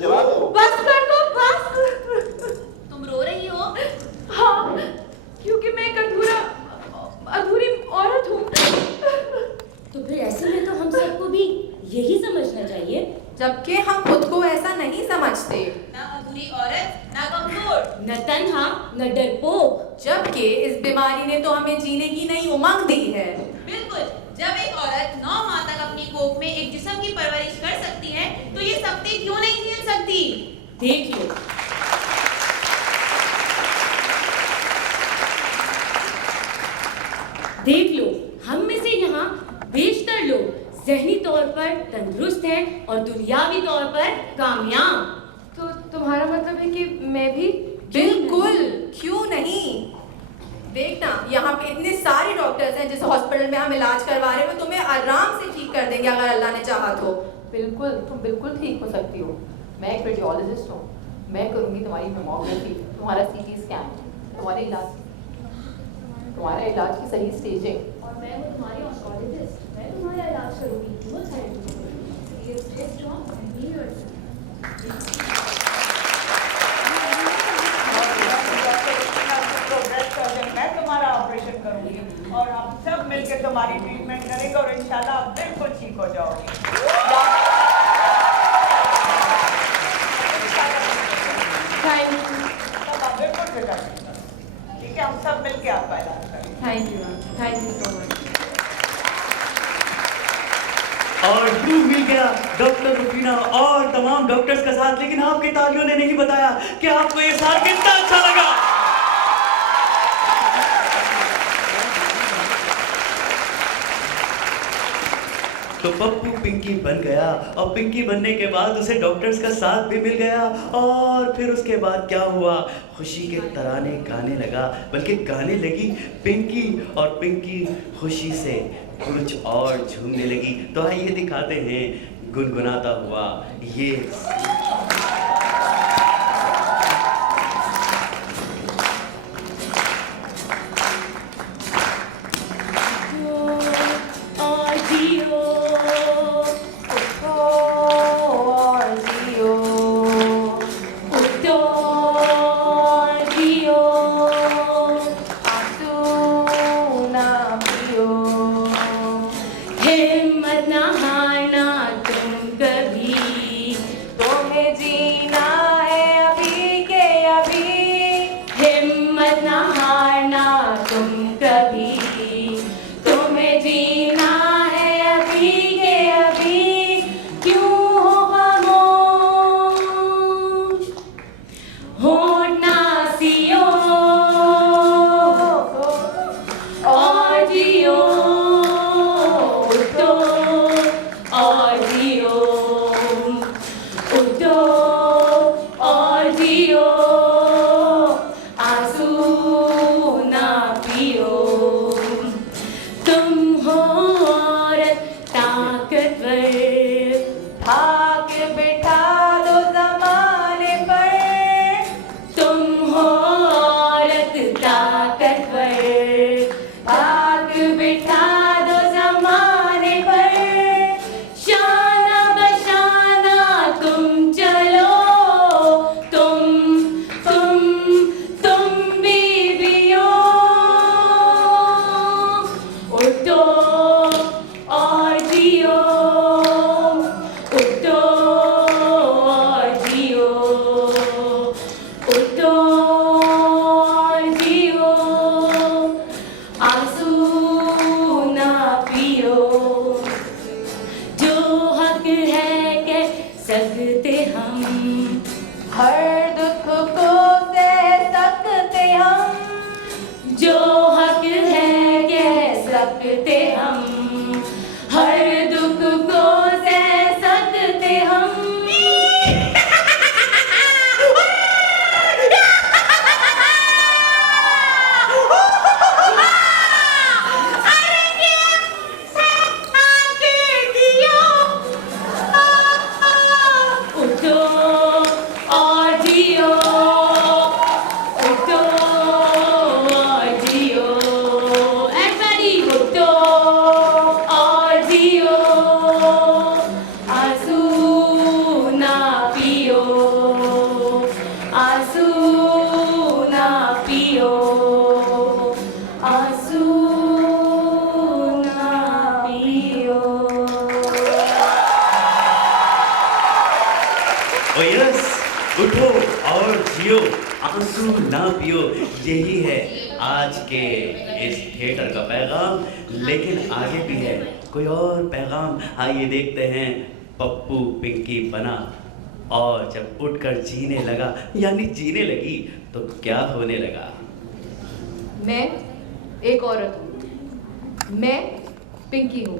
जवाब दो। बस कर दो, बस। तुम रो रही हो? हाँ, क्योंकि मैं एक अधूरी औरत हूँ। तो फिर ऐसे में तो हम सबको भी यही समझना चाहिए, जबकि हम खुद को ऐसा नहीं समझते। ना अधूरी औरत, ना कमजोर, न तन्हा, न डरपोक। जबकि इस बीमारी ने तो हमें जीने की नई उमंग दी है। बिल्कुल, जब एक औरत 9 माह तक अपनी कोख में एक जिस्म की परवरिश कर सकती है, तो ये सख्ती क्यों नहीं झेल सकती? देख लो, देख लो, हम में से यहाँ बेशतर लोग ज़हनी तौर पर तंदुरुस्त हैं और दुनियावी तौर पर कामयाब। तो तुम्हारा मतलब है कि मैं भी? बिल्कुल, क्यों नहीं? देखना, यहाँ पे इतने सारे डॉक्टर्स हैं जिस हॉस्पिटल में हम इलाज करवा रहे हैं, वो तुम्हें आराम से ठीक कर देंगे अगर अल्लाह ने चाहा तो। बिल्कुल, तुम बिल्कुल ठीक हो सकती हो। मैं एक रेडियोलॉजिस्ट हूँ, मैं करूँगी तुम्हारी मेमोग्राफी, तुम्हारा सीटी स्कैन, तुम्हारा इलाज की सही स्टेजिंग। और मैं हूँ तुम्हारी ऑन्कोलॉजिस्ट, मैं तुम्हारा इलाज करूँगी। बहुत सारे मैं तुम्हारा ऑपरेशन करूंगी और हम सब मिलकर तुम्हारी ट्रीटमेंट करेंगे और इंशाल्लाह आप बिल्कुल ठीक हो जाओगे। बिल्कुल ठीक है, हम सब मिलकर आपका इलाज करेंगे। Thank you so much. और यूं मिल गया डॉक्टर रुबीना और तमाम डॉक्टर्स का साथ, लेकिन आपकी तालियों ने नहीं बताया कि आपको ये साथ कितना अच्छा लगा। तो पप्पू पिंकी बन गया और पिंकी बनने के बाद उसे डॉक्टर्स का साथ भी मिल गया। और फिर उसके बाद क्या हुआ, खुशी के तराने गाने लगा, बल्कि गाने लगी पिंकी, और पिंकी खुशी से कुछ और झूमने लगी। तो आइए दिखाते हैं गुनगुनाता हुआ ये आंसू ना पियो, यही है आज के इस थिएटर का पैगाम। लेकिन आगे भी है कोई और पैगाम, आइए देखते हैं। पप्पू पिंकी बना और जब उठकर जीने लगा, यानी जीने लगी, तो क्या होने लगा। मैं एक औरत हूँ, मैं पिंकी हूँ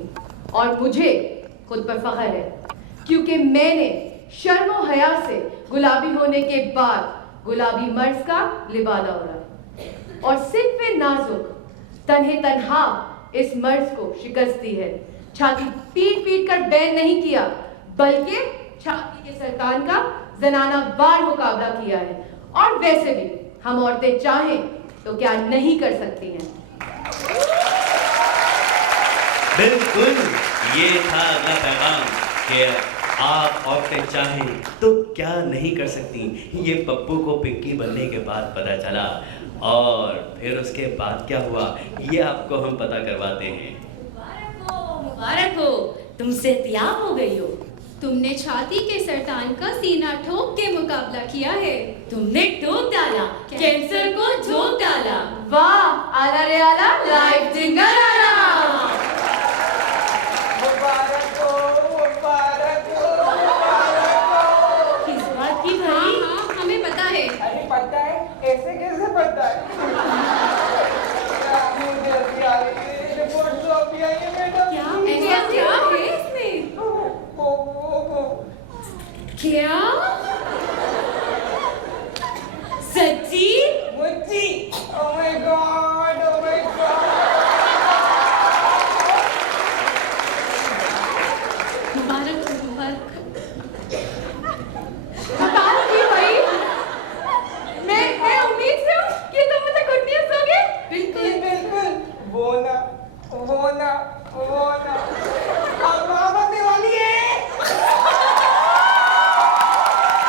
और मुझे खुद पर फख्र है, क्योंकि मैंने शर्मो हया से गुलाबी होने के बाद गुलाबी मर्ज का लिबादा उड़ा और सिर्फ नाजुक तन्हे तन्हा इस मर्ज को शिकस्त दी है। छाती पीट पीट कर बैन नहीं किया, बल्कि छाती के सरतान का जनाना वार मुकाबला किया है। और वैसे भी हम औरतें चाहें तो क्या नहीं कर सकती हैं। बिल्कुल, ये था अगला पैगाम कि आप औरतें चाहें तो क्या नहीं कर सकती। ये पप्पू को पिंकी बनने के बाद पता चला, और फिर उसके बाद क्या हुआ ये आपको हम पता करवाते हैं। मुबारक हो, तुम सेहतियाब हो गई हो। तुमने छाती के सरतान का सीना ठोक के मुकाबला किया है। तुमने ठोक डाला, कैंसर को झोंक डाला। वाह, आला रे आला, लाइफ जिंगर आला। किस बात की भाई? हाँ, हमें पता है। अरे पता है, ऐसे कैसे पता है? क्या ऐसा क्या है? क्या? सच्ची? मुच्ची, oh my god, oh my god. मुबारक हो, मुबारक। बताऊंगी भाई। मैं उम्मीद से हूँ कि तुम मुझे गुड न्यूज़ दोगे। बिल्कुल। वो ना, अब माँ बनने वाली है।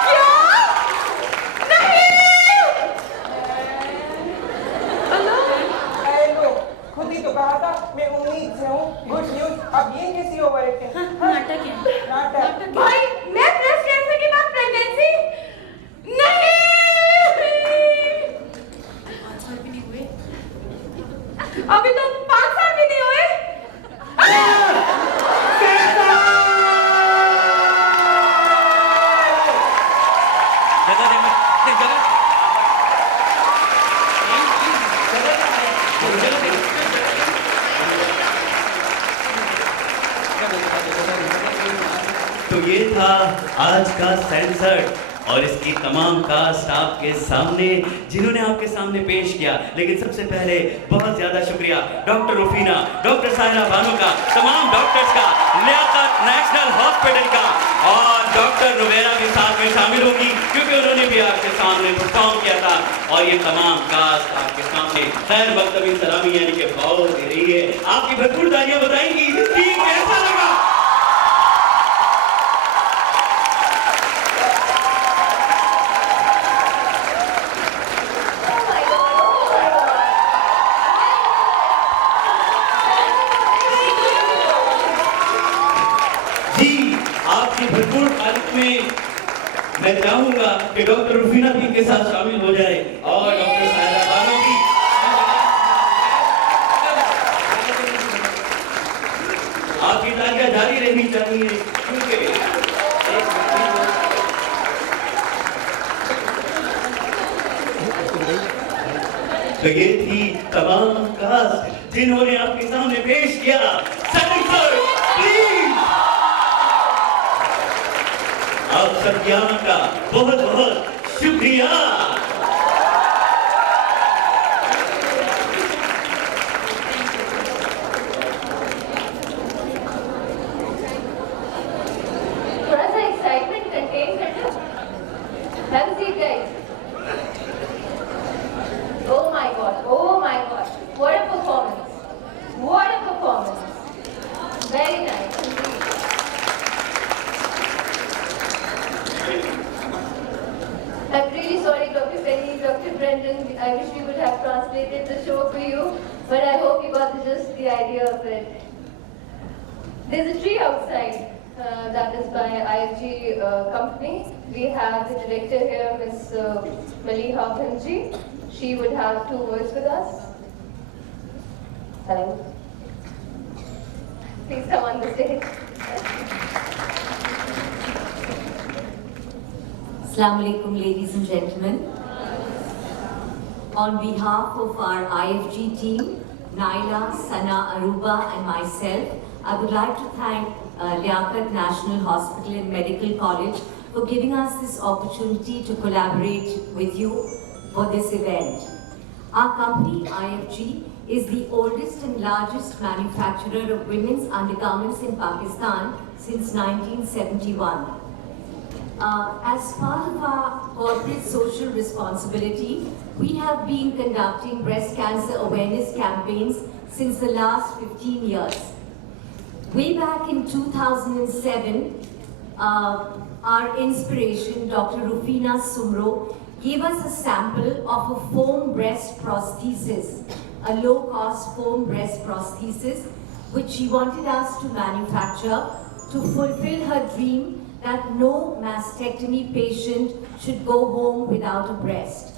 क्या? नहीं। अरे लो, खुद ही तो कहा था मैं उम्मीद से हूँ गुड न्यूज़। अब ये कैसी ओवर एक्टिंग? नाटक है। नाटक। भाई मैं ब्रेस्ट कैंसर के बाद प्रेगनेंसी नहीं। 5 साल भी नहीं हुए। अभी तो 5 साल भी नहीं हुए। तो ये था आज का सेंसर और इसकी तमाम कास्ट आपके सामने जिन्होंने आपके सामने पेश किया। लेकिन सबसे पहले बहुत ज्यादा शुक्रिया डॉक्टर रुफीना, डॉक्टर साहिरा बानो का, तमाम डॉक्टर्स का, लियाकत नेशनल हॉस्पिटल का, और डॉक्टर नुबेरा भी साथ में शामिल होगी क्योंकि उन्होंने भी आपके सामने परफॉर्म किया था। और ये तमाम कास्ट आपके सामने खैर वक्तवी सलामी यानी कि बहुत दे रही है। आपकी भरपूर तालियां बताएंगी कि कैसा लगा। भरपूर तारीफ में मैं चाहूंगा कि डॉक्टर रुफीना भी इनके साथ शामिल हो जाए और डॉक्टर साहिरा बानो भी। आपकी तालियां जारी रहनी चाहिए क्योंकि तो ये थी तमाम कास्ट जिन्होंने आपके सामने पेश किया। सेंसर प्लीज आप सब यहाँ का बहुत बहुत शुक्रिया। थोड़ा सा एक्साइटमेंट कंटेन करना। Have a seat, guys. Oh my God, what a performance! What a performance! Very nice indeed. I'm really sorry, Dr. Penny, Dr. Brendan. I wish we would have translated the show for you, but I hope you got the idea of it. There's a tree outside that is by IFG company. We have the director here, Ms. Maliha Bhanji. She would have 2 words with us. Hello. Please come on the stage. Assalamu alaikum, ladies and gentlemen. On behalf of our IFG team, Naila, Sana, Aruba and myself, I would like to thank Liaquat National Hospital and Medical College for giving us this opportunity to collaborate with you for this event. Our company, IFG, is the oldest and largest manufacturer of women's undergarments in Pakistan since 1971. As part of our corporate social responsibility, we have been conducting breast cancer awareness campaigns since the last 15 years. Way back in 2007, our inspiration, Dr. Rufina Sumro, gave us a sample of a foam breast prosthesis, a low-cost foam breast prosthesis, which she wanted us to manufacture to fulfill her dream that no mastectomy patient should go home without a breast.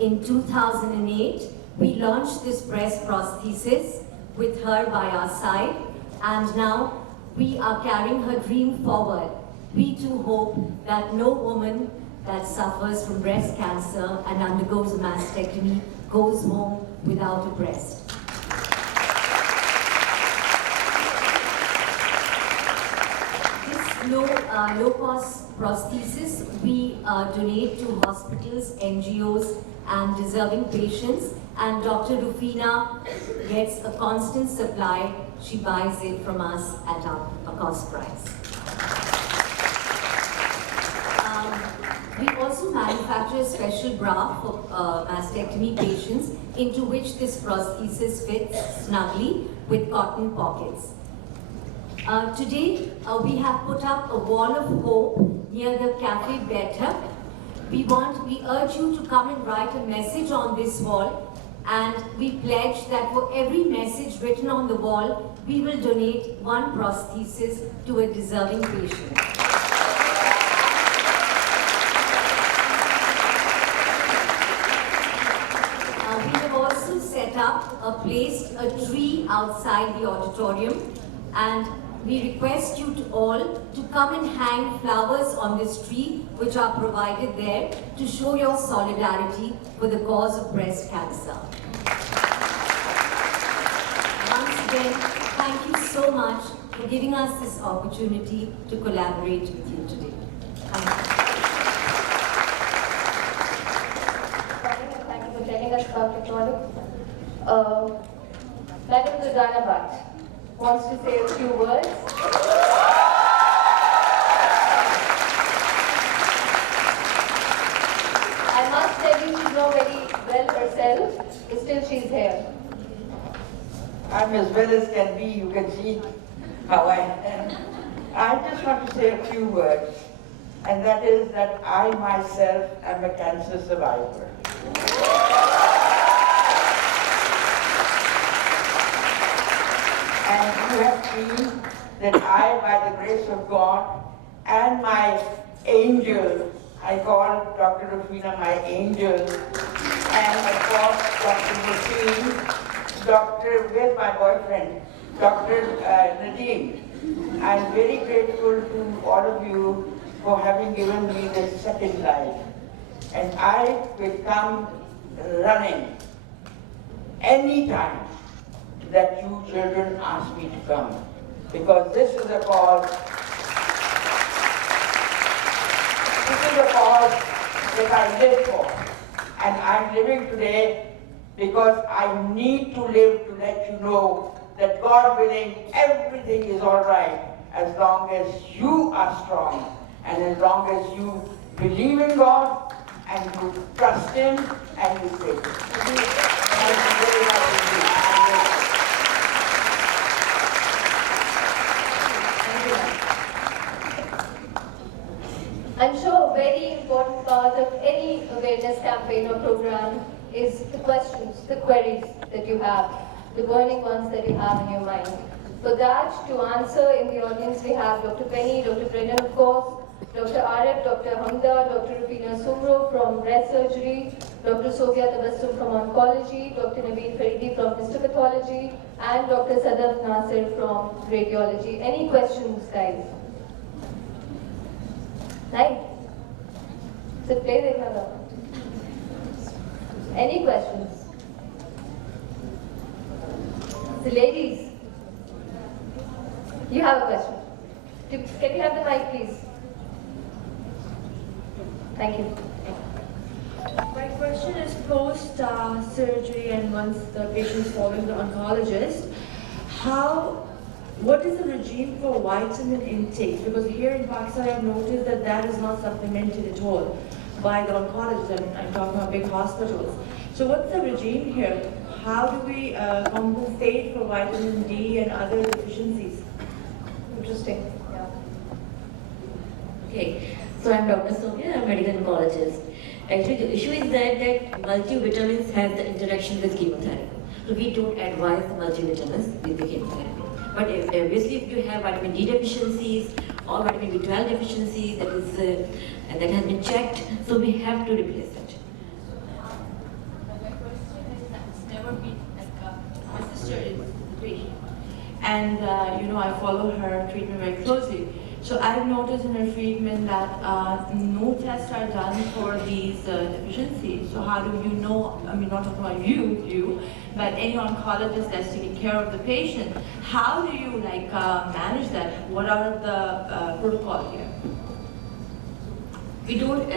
In 2008, we launched this breast prosthesis with her by our side, and now we are carrying her dream forward. We too hope that no woman that suffers from breast cancer and undergoes a mastectomy goes home without a breast. This low-cost prosthesis we donate to hospitals, NGOs, and deserving patients. And Dr. Rufina gets a constant supply. She buys it from us at a cost price. We also manufacture a special bra for mastectomy patients into which this prosthesis fits snugly with cotton pockets. Today, we have put up a wall of hope near the Cafe Better. We urge you to come and write a message on this wall, and we pledge that for every message written on the wall, we will donate one prosthesis to a deserving patient. We have also set up, placed a tree outside the auditorium, and we request you to all to come and hang flowers on this tree which are provided there to show your solidarity for the cause of breast cancer. Once again, thank you so much for giving us this opportunity to collaborate with you today. Thank you. Thank you for telling us about your product. Madam Dudana Bhatt wants to say a few words. I must tell you, she's not very well herself, but still she's here. I'm as well as can be, you can see how I am. I just want to say a few words, and that is that I myself am a cancer survivor. And you have seen that I, by the grace of God, and my angel, I call Dr. Rufina my angel, and of course Dr. Musin, with my boyfriend, Dr. Nadeem. I'm very grateful to all of you for having given me this second life. And I will come running anytime that you children ask me to come, because this is a cause that I live for, and I'm living today because I need to live to let you know that God willing, everything is all right as long as you are strong and as long as you believe in God and you trust Him and you faith Him. Thank you very much indeed. I'm sure a very important part of any awareness campaign or program is the questions, the queries that you have, the burning ones that you have in your mind. For that, to answer in the audience, we have Dr. Penny, Dr. Brennan, of course, Dr. Arif, Dr. Hamda, Dr. Rufina Sumro from breast surgery, Dr. Sofia Tabassum from oncology, Dr. Nabeel Faridi from histopathology, and Dr. Sadaf Nasir from radiology. Any questions, guys? Right? So play the color. Any questions? So ladies, you have a question. Can you have the mic, please? Thank you. My question is post-surgery and once the patient is following the oncologist, what is the regime for vitamin intake? Because here in Pakistan, I've noticed that that is not supplemented at all by the oncologist. I'm talking about big hospitals. So what's the regime here? How do we compensate for vitamin D and other deficiencies? Interesting. Yeah. Okay. So I'm Dr. Sonia, I'm a medical oncologist. Actually, the issue is that multivitamins have the interaction with chemotherapy. So we don't advise the multivitamins with the chemotherapy. But obviously, if you have vitamin D deficiencies or vitamin B12 deficiencies that has been checked, so we have to replace it. My question is, that's never been, my sister is the patient. and I follow her treatment very closely. So I've noticed in her treatment that no tests are done for these deficiencies. So how do you know, I mean, not talking about you, but any oncologist that's taking care of the patient, how do you manage that? What are the protocol here? We don't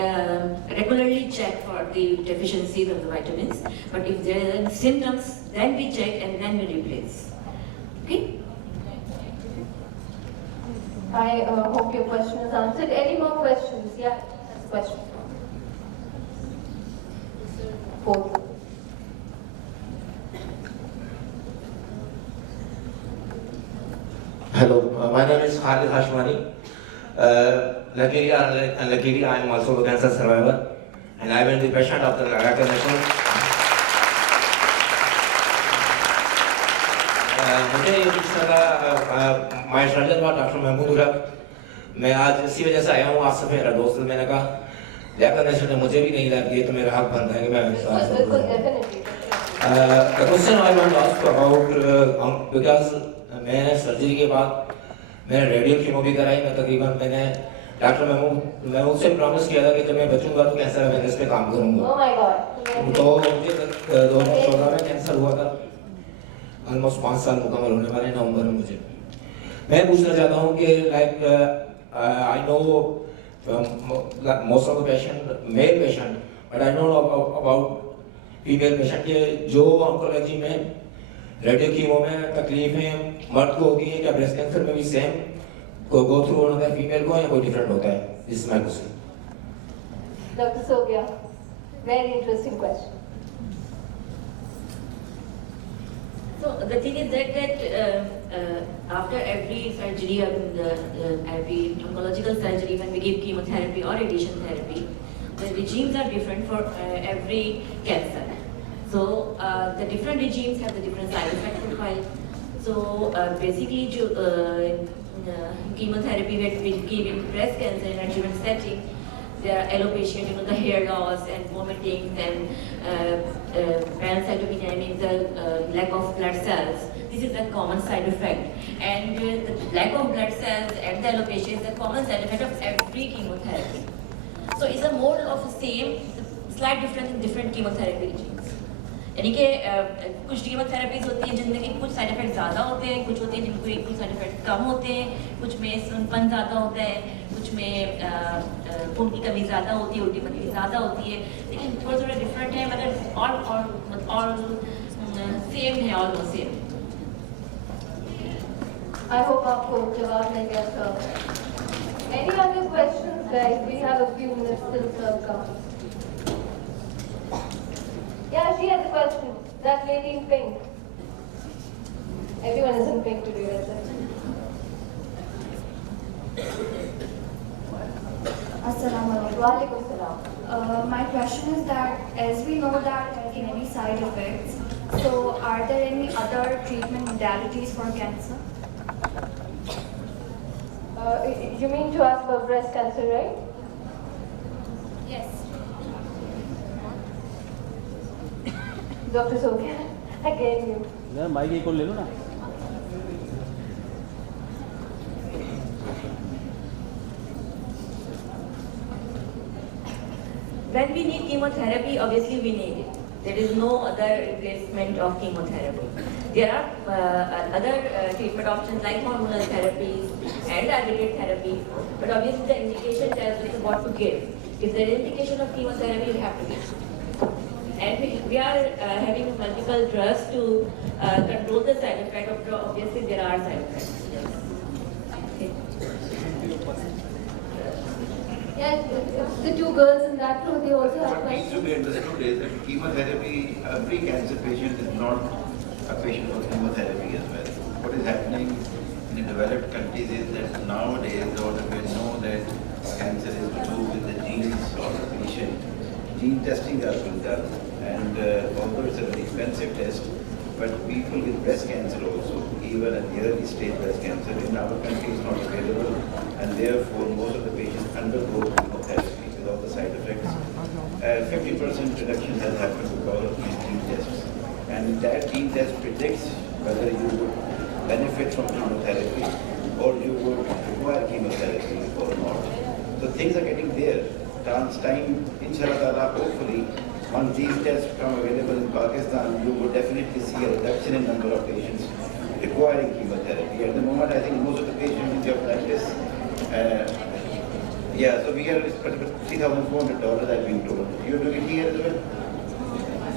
regularly check for the deficiencies of the vitamins, but if there are symptoms, then we check and then we replace. Okay? I hope your question is answered. Any more questions? Yeah, that's a question. Fourth. Hello, my name is Khalid Hashmani. Luckily I am also a cancer survivor, and I am the patient of the Lyakkat National. मुझे ये पूछना था, my surgeon था doctor Mahmood उलग। मैं आज इसी वजह से आया हूँ आपसे, मेरा दोस्त मैंने कहा लियाकत नेशनल ने मुझे भी नहीं लगा, ये तो मेरा हक बनता है कि मैं The question I want to ask about because मैं सर्जरी के बाद मैंने रेडियो कीमो भी कराई। मैं तकरीबन मैंने डॉक्टर महमूद से प्रॉमिस किया था कि जब मैं बचूंगा तो कैंसर अवेयरनेस पे काम करूंगा। तो मुझे 2014 में कैंसर हुआ था, ऑलमोस्ट 5 साल मुकम्मल होने वाले नवंबर में मुझे। मैं पूछना चाहता हूँ कि I know most of the patient male patient, but I know about female patient के जो ऑन्कोलॉजी में रेडियो कीमो में तकलीफें मर्द को होती हैं, क्या ब्रेस्ट कैंसर में भी सेम को गो थ्रू होता है फीमेल को या कोई डिफरेंट होता है? This is my question. Dr. Sogya, very interesting question. So the thing is that after every surgery, every oncological surgery, when we give chemotherapy or radiation therapy, the regimes are different for every cancer. So the different regimes have the different side effect profile. So basically, chemotherapy that we give in breast cancer in adjuvant setting, there are alopecia, the hair loss and vomiting, and pancytopenia, means the lack of blood cells. This is a common side effect. And the lack of blood cells and the alopecia is a common side effect of every chemotherapy. So it's a mode of the same, slight difference in different chemotherapy regimes. यानी कि कुछ chemotherapies होती हैं जिनमें कि कुछ side effect ज़्यादा होते हैं, कुछ होते हैं जिनको कुछ साइड इफेक्ट कम होते हैं, कुछ में सुनपन ज़्यादा होता है, कुछ में खून की कमी ज़्यादा होती है, उल्टी पतली ज़्यादा होती है, लेकिन थोड़ा थोड़ा डिफरेंट है, मगर और सेम है, और सेम। I hope आपको जवाब मिल गया था। Any other questions, guys? We have a few minutes till serve comes. Yeah, she has a question. That lady in pink. Everyone is in pink today, that's it. Assalamu alaikum. Wa alaikum salam. My question is that, as we know that there can be side effects, so are there any other treatment modalities for cancer? You mean to ask about breast cancer, right? Yes. Dr. Sogya, again you. यार mic एक और ले लो ना। When we need chemotherapy, obviously we need it. There is no other replacement of chemotherapy. There are other treatment options like hormonal therapies and targeted therapy, but obviously the indication tells us what to give. If there is indication of chemotherapy, we have to give. And we are having multiple drugs to control the side effect of drug. Obviously, there are side effects. Yeah, the two girls in that room, they also have What needs to be understood is that chemotherapy, every cancer patient is not a patient for chemotherapy as well. What is happening in the developed countries is that nowadays, although we know that cancer is to do with the genes of the patient, gene testing has been done, and although it's a very expensive test, but people with breast cancer also, even at the early stage breast cancer in our country is not available, and therefore most of the patients undergo chemotherapy with all the side effects. 50% reduction has happened because of these gene tests, and that gene test predicts whether you would benefit from chemotherapy or you would require chemotherapy or not. So things are getting there. Time, inshallah, hopefully, once these tests become available in Pakistan, you would definitely see a reduction in number of patients requiring chemotherapy. At the moment, I think most of the patients in your practice, so we are $3,400, I've been told. You're doing it here as well?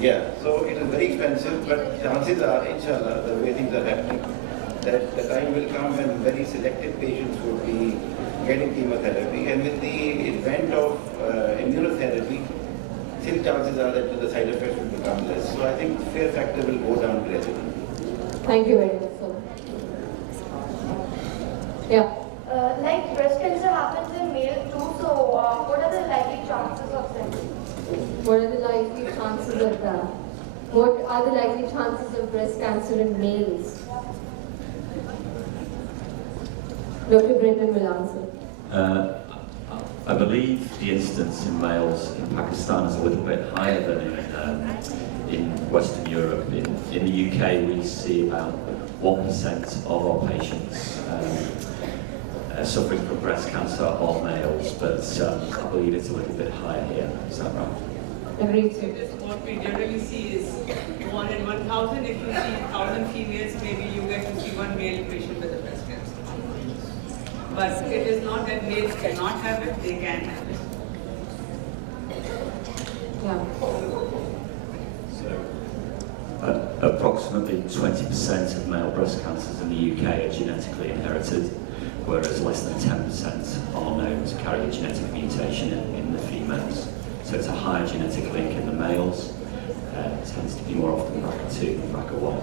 Yeah, so it is very expensive, but chances are, inshallah, the way things are happening, that the time will come when very selected patients will be getting chemotherapy, and with the advent of immunotherapy, still chances are that the side effects will become less. So I think fear factor will go down gradually. Thank you very much, sir. Yeah. Like breast cancer happens in male too, so what are the likely chances of them? What are the likely chances of that? What are the likely chances of breast cancer in males? Dr. Brendan will answer. I believe the incidence in males in Pakistan is a little bit higher than in Western Europe. In the UK, we see about 1% of our patients suffering from breast cancer are males, but I believe it's a little bit higher here. Is that right? Agreed, sir. What we generally see is 1 in 1,000. If you see 1,000 females, maybe you get to see 1 male patient with a breast cancer. But it is not that males cannot have it, they can have it. So, approximately 20% of male breast cancers in the UK are genetically inherited, whereas less than 10% are known to carry a genetic mutation in the females. So it's a higher genetic link in the males. It tends to be more often BRCA2 than BRCA1.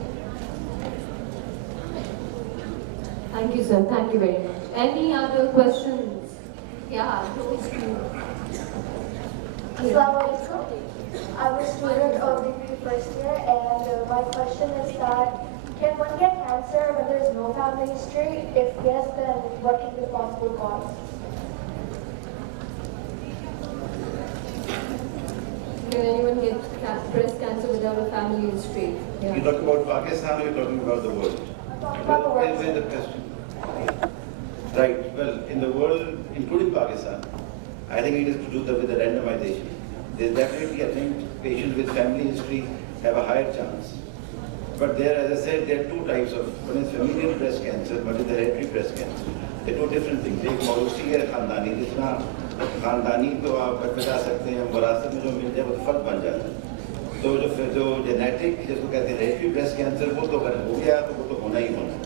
Thank you, sir. Thank you very much. Any other questions? Yeah, those two. Assalamualaikum. I'm a student of degree first year, and my question is that can one get cancer when there is no family history? If yes, then what can be the possible cause? Can anyone get breast cancer without a family history? Yeah. You talk about Pakistan or you're talking about the world? Where's the question? Right, well, in the world, including Pakistan, I think it is to do with the randomization. There's definitely, I think, patients with family history have a higher chance. But there, as I said, there are two types of, one is familial breast cancer, one is hereditary breast cancer. They're two different things. एक मौरूसी है खानदानी, जितना खानदानी तो आप बता सकते हैं, विरासत में जो मिल जाए वो तो फर्क बन जाता है। तो जो जेनेटिक जिसको कहते हैं हेरेडिटरी ब्रेस्ट कैंसर, वो तो अगर हो गया तो वो तो होना ही होना।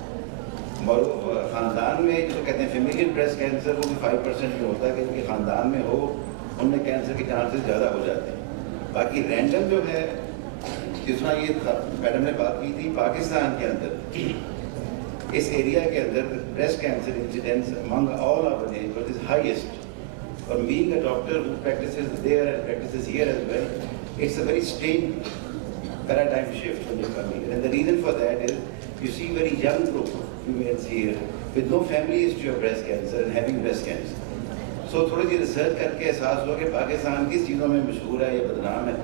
खानदान में जिसको कहते हैं फेमिलियल ब्रेस्ट कैंसर, वो भी 5% में होता है कि जिनके खानदान में हो उनमें कैंसर के चांसेस ज़्यादा हो जाते हैं। बाकी रैंडम जो है, जिसमें ये मैडम ने बात की थी, पाकिस्तान के अंदर इस एरिया के अंदर breast cancer incidence among all our neighbours is highest. और being a doctor who practises there and practises here as well, it's a very strange paradigm shift when you come here. And the reason for that is you see very young group of females here with no family history of breast cancer and having breast cancer. So थोड़ी सी research करके एहसास हुआ कि पाकिस्तान किस चीज़ों में मशहूर है या बदनाम है।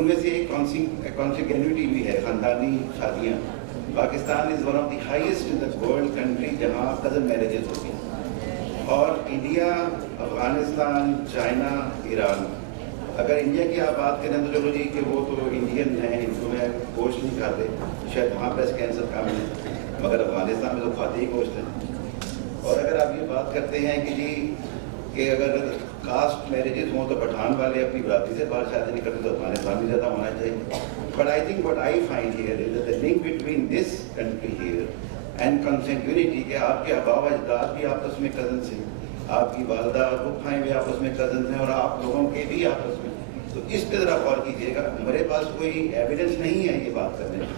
उनमें से एक कॉन्सिक्वेंटिटी भी है, ख़ानदानी शादियाँ। Pakistan is one of the highest in the world country जहाँ कज़न मैरिजेस होती हैं। और इंडिया, अफगानिस्तान, चाइना, ईरान, अगर इंडिया की आप बात करें तो चलो जी कि वो तो इंडियन हैं, हिंदू हैं, गोश्त नहीं खाते, शायद वहाँ ब्रेस्ट कैंसर कम है, मगर अफगानिस्तान में तो खाते ही गोश्त हैं। और अगर आप ये बात करते हैं कि जी कि अगर कास्ट मैरिजेस हों तो पठान वाले अपनी बराती से बाहर शादी नहीं करते तो अफगानिस्तान में ज़्यादा होना चाहिए। But I think what I find here is the link between this country here and consanguinity, कि आपके आबा व अजदाद भी आपस में कज़न हैं, आपकी वालदा और फुफाएँ भी आपस में कज़न हैं, और आप लोगों के भी आपस में। तो इस पर ज़रा गौर कीजिएगा। हमारे पास कोई एविडेंस नहीं है ये बात करने की,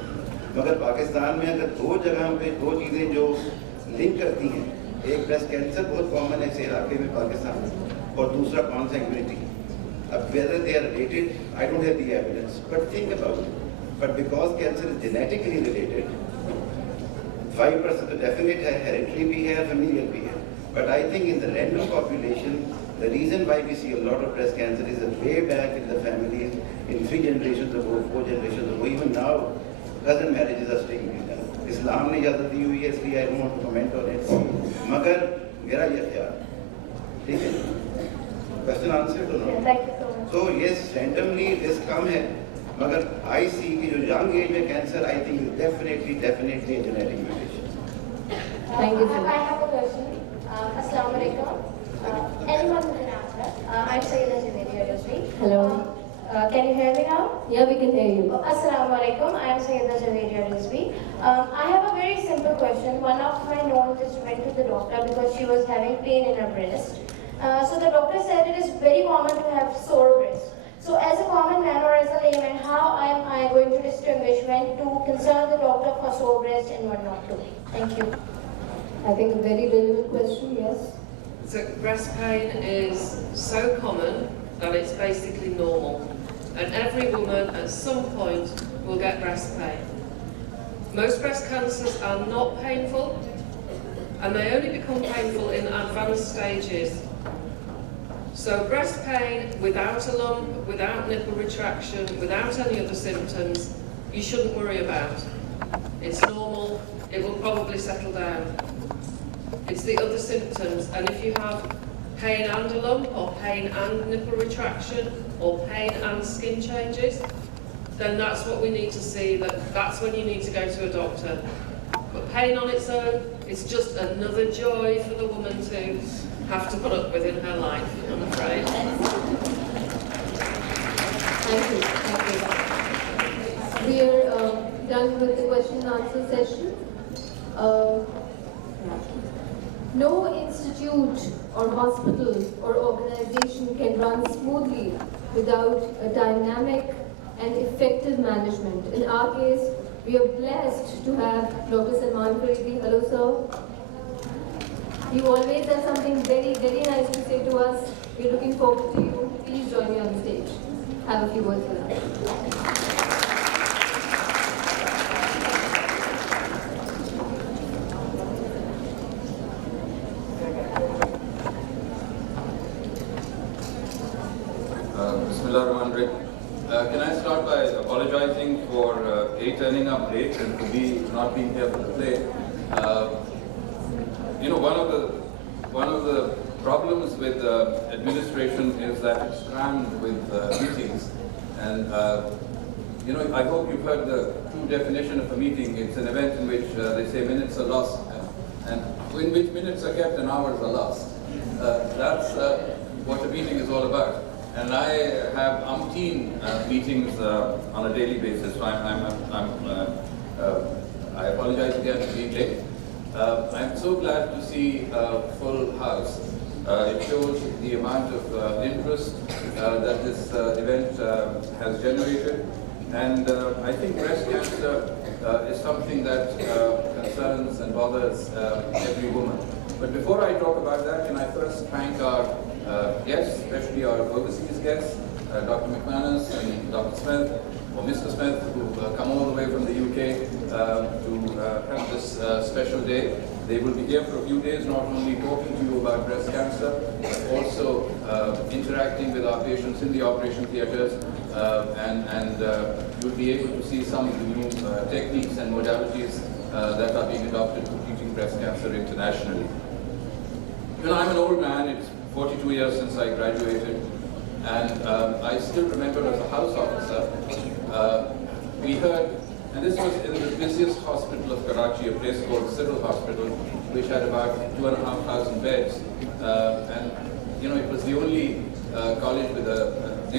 मगर पाकिस्तान में अगर दो जगह पे दो चीज़ें जो लिंक करती हैं, एक ब्रेस्ट कैंसर बहुत कॉमन है इस इलाके में पाकिस्तान में, और दूसरा कॉन्सेंग्युइनिटी। अब whether they are related, I don't have the evidence, but think about it. But because cancer is genetically related, 5% तो डेफिनेट है, हेरिडिटरी भी है, फेमिलियल भी है। But I think in the random population, the reason why we see a lot of breast cancer is that way back in the families, in 3 generations ago, 4 generations ago, even now, cousin marriages are still being done. इस्लाम ने इजाज़त दी हुई है, इसलिए I don't want to comment on it, मगर मेरा ये ख्याल, ठीक है, क्वेश्चन आंसर तो no. So yes, randomly risk कम है, मगर आई सी की जो यंग एज में cancer, I think definitely genetic mutation. Thank you. I have a question. Assalamu alaikum. Anyone can answer. I'm Sayyida Javedi Rizvi. Hello. Can you hear me now? Yeah, we can hear you. Assalamu alaikum. I am Sayyida Javedi Rizvi. I have a very simple question. One of my known just went to the doctor because she was having pain in her breast. So the doctor said it is very common to have sore breast. So as a common man or as a layman, how am I going to distinguish when to consult the doctor for sore breast and when not to? Thank you. I think a very relevant question, yes. So breast pain is so common that it's basically normal. And every woman at some point will get breast pain. Most breast cancers are not painful, and they only become painful in advanced stages. So breast pain without a lump, without nipple retraction, without any other symptoms, you shouldn't worry about. It's normal, it will probably settle down. It's the other symptoms, and if you have pain and a lump, or pain and nipple retraction, or pain and skin changes, then that's what we need to see, that's when you need to go to a doctor. But pain on its own, it's just another joy for the woman to have to put up with in her life, I'm afraid. Thank you. Thank you. We are done with the question and answer session. No institute or hospital or organization can run smoothly without a dynamic and effective management. In our case, we are blessed to have Dr. Salman Faridi. Hello, sir. You always have something very, very nice to say to us. We're looking forward to you. Please join me on the stage. Have a few words with us. Can I start by apologizing for A, turning up late, and for B, not being here for the play. One of the problems with administration is that it's crammed with meetings. And I hope you've heard the true definition of a meeting. It's an event in which they say minutes are lost, and in which minutes are kept and hours are lost. That's what a meeting is all about. And I have umpteen meetings on a daily basis, so I apologize again for being late. I'm so glad to see a full house. It shows the amount of interest that this event has generated. And I think breast cancer is something that concerns and bothers every woman. But before I talk about that, can I first thank our guests, especially our overseas guests, Dr. McManus and Dr. Smith, or Mr. Smith, who've come all the way from the UK to have this special day. They will be here for a few days, not only talking to you about breast cancer, but also interacting with our patients in the operation theatres, and you'll be able to see some of the new techniques and modalities that are being adopted for treating breast cancer internationally. I'm an old man. It's 42 years since I graduated, and I still remember as a house officer, we heard, and this was in the busiest hospital of Karachi, a place called Civil Hospital, which had about 2,500 beds, and it was the only college with the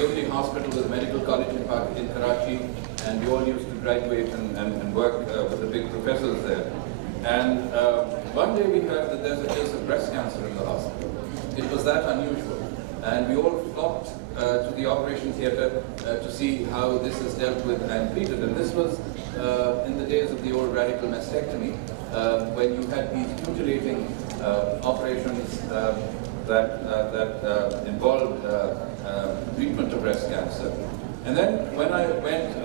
only hospital with a medical college in Karachi, and we all used to graduate and work with the big professors there. And one day we heard that there's a case of breast cancer in the hospital. It was that unusual. And we all flocked to the operation theatre to see how this is dealt with and treated. And this was in the days of the old radical mastectomy, when you had these mutilating operations that involved treatment of breast cancer. And then when I went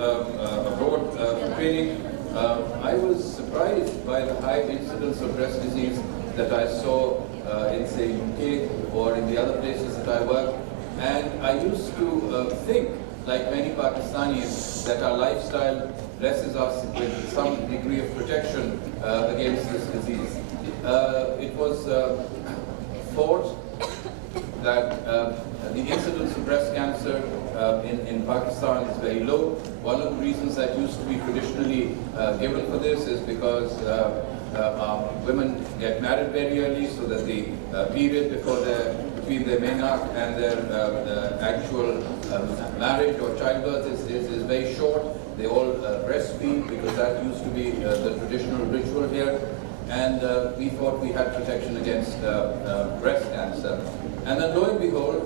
abroad for training, I was surprised by the high incidence of breast disease that I saw in, say, UK or in the other places that I work. And I used to think like many Pakistanis, that our lifestyle blesses us with some degree of protection against this disease. It was thought that the incidence of breast cancer in Pakistan is very low. One of the reasons that used to be traditionally given for this is because women get married very early, so that the period between their menarche and their actual marriage or childbirth is very short. They all breastfeed because that used to be the traditional ritual here. And we thought we had protection against breast cancer. And then lo and behold,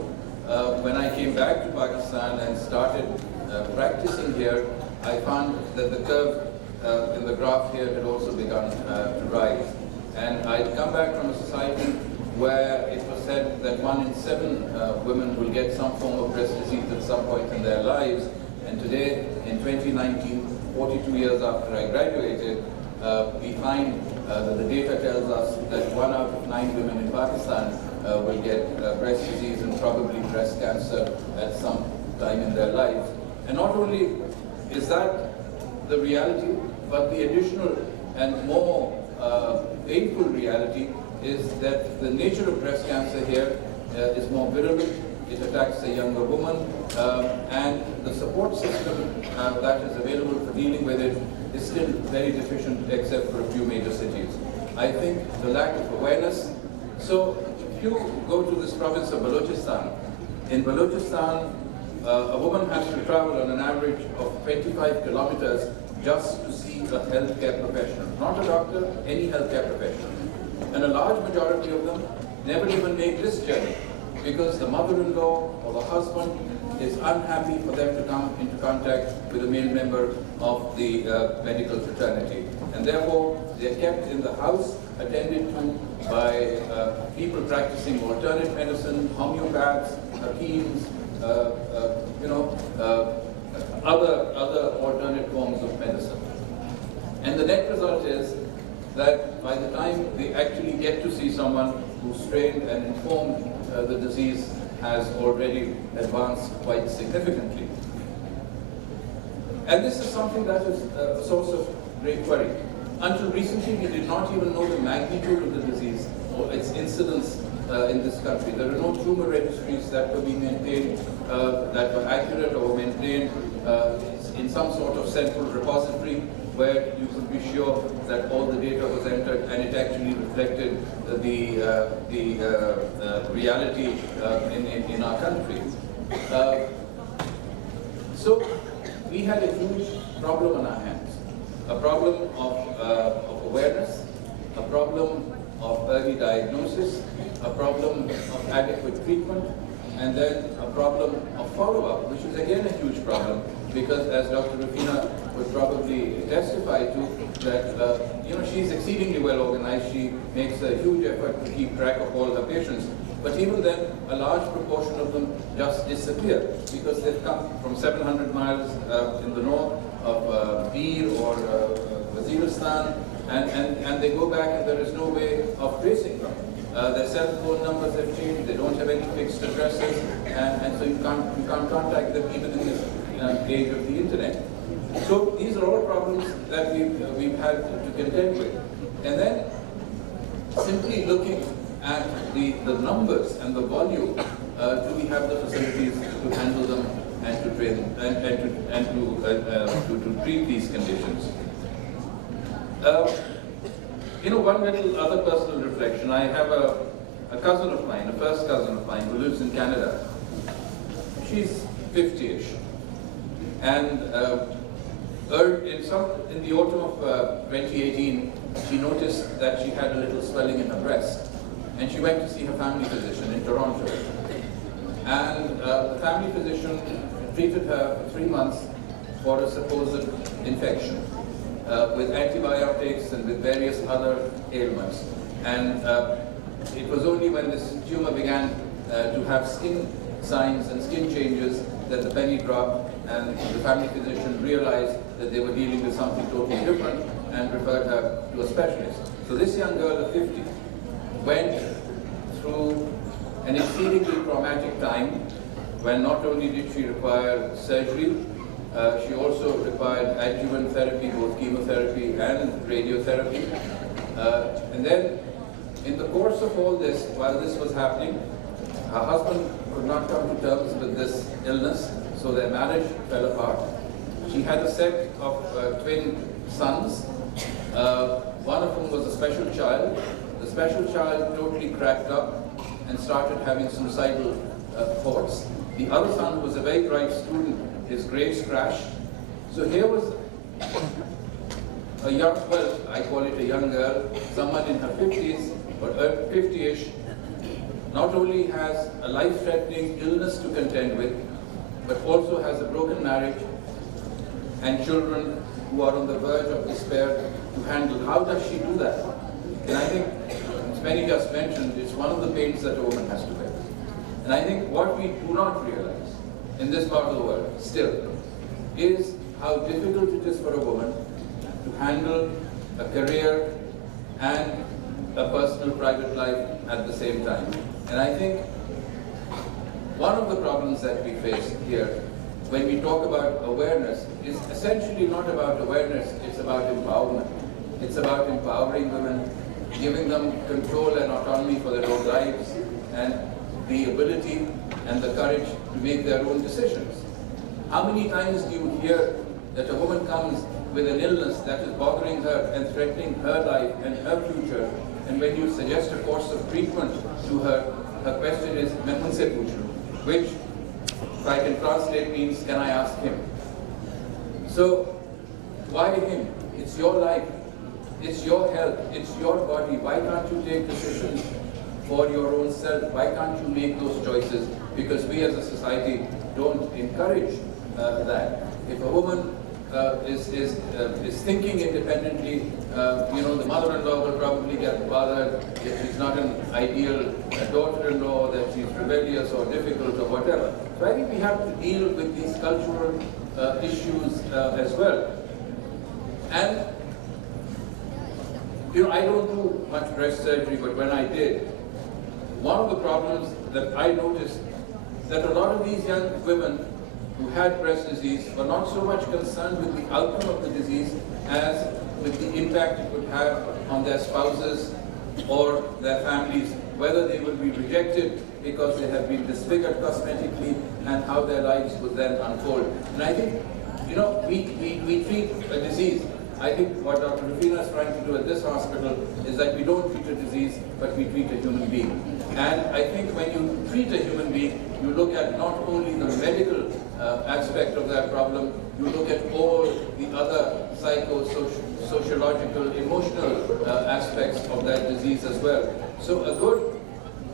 when I came back to Pakistan and started practicing here, I found that the curve in the graph here had also begun to rise. And I'd come back from a society where it was said that 1 in 7 women will get some form of breast disease at some point in their lives. And today, in 2019, 42 years after I graduated, we find that the data tells us that 1 out of 9 women in Pakistan will get breast disease and probably breast cancer at some time in their lives. And not only is that the reality, but the additional and more painful reality is that the nature of breast cancer here is more virulent. It attacks a younger woman, and the support system that is available for dealing with it is still very deficient, except for a few major cities. I think the lack of awareness. So if you go to this province of Balochistan, in Balochistan, a woman has to travel on an average of 25 kilometers just to see a healthcare professional. Not a doctor, any healthcare professional. And a large majority of them never even make this journey, because the mother-in-law or the husband is unhappy for them to come into contact with a male member of the medical fraternity. And therefore, they are kept in the house, attended to by people practicing alternate medicine, homeopaths, hakims, other alternate forms of medicine. And the net result is that by the time they actually get to see someone who's trained and informed, the disease has already advanced quite significantly. And this is something that is a source of great worry. Until recently, we did not even know the magnitude of the disease or its incidence in this country. There are no tumor registries that were being maintained, that were accurate or maintained in some sort of central repository where you could be sure that all the data was entered and it actually reflected the reality in our country. So we had a huge problem on our hands. A problem of awareness, a problem of early diagnosis, a problem of adequate treatment, and then a problem of follow-up, which is again a huge problem, because as Dr. Rafina would probably testify to, that she's exceedingly well organized. She makes a huge effort to keep track of all her patients. But even then, a large proportion of them just disappear because they've come from 700 miles in the north of Bir or Waziristan, and they go back and there is no way of tracing them. Their cell phone numbers have changed, they don't have any fixed addresses, and so you can't contact them even in this age of the internet. So these are all problems that we've had to contend with. And then simply looking at the numbers and the volume, do we have the facilities to handle them and to train and to treat these conditions? One little other personal reflection. I have a cousin of mine, a first cousin of mine, who lives in Canada. She's 50-ish. And in the autumn of 2018, she noticed that she had a little swelling in her breast. And she went to see her family physician in Toronto. And the family physician treated her for 3 months for a supposed infection with antibiotics and with various other ailments. And it was only when this tumor began to have skin signs and skin changes that the penny dropped, and the family physician realized that they were dealing with something totally different and referred her to a specialist. So this young girl of 50 went through an exceedingly traumatic time when not only did she require surgery, she also required adjuvant therapy, both chemotherapy and radiotherapy. And then, in the course of all this, while this was happening, her husband could not come to terms with this illness, so their marriage fell apart. She had a set of twin sons, one of whom was a special child. The special child totally cracked up and started having suicidal thoughts. The other son, who was a very bright student, his grades crashed. So here was a young, well, I call it a young girl, someone in her 50s or 50-ish, not only has a life-threatening illness to contend with, but also has a broken marriage and children who are on the verge of despair to handle. How does she do that? And I think, as many just mentioned, it's one of the pains that a woman has to bear. And I think what we do not realize in this part of the world still is how difficult it is for a woman to handle a career and a personal private life at the same time. And I think one of the problems that we face here when we talk about awareness is essentially not about awareness, it's about empowerment. It's about empowering women, giving them control and autonomy for their own lives, and the ability and the courage to make their own decisions. How many times do you hear that a woman comes with an illness that is bothering her and threatening her life and her future, and when you suggest a course of treatment to her, her question is, "Main unse pooch lun," which, if I can translate, means, "Can I ask him?" So, why him? It's your life, it's your health, it's your body. Why can't you take decisions for your own self? Why can't you make those choices? Because we as a society don't encourage that. If a woman is thinking independently, the mother-in-law will probably get bothered if she's not an ideal daughter-in-law, that she's rebellious or difficult or whatever. So I think we have to deal with these cultural issues as well. And I don't do much breast surgery, but when I did, one of the problems that I noticed that a lot of these young women who had breast disease were not so much concerned with the outcome of the disease as with the impact it would have on their spouses or their families, whether they would be rejected because they have been disfigured cosmetically, and how their lives would then unfold. And I think, we treat a disease. I think what Dr. Rafina is trying to do at this hospital is that we don't treat a disease, but we treat a human being. And I think when you treat a human being, you look at not only the medical aspect of that problem, you look at all the other sociological, emotional aspects of that disease as well. So a good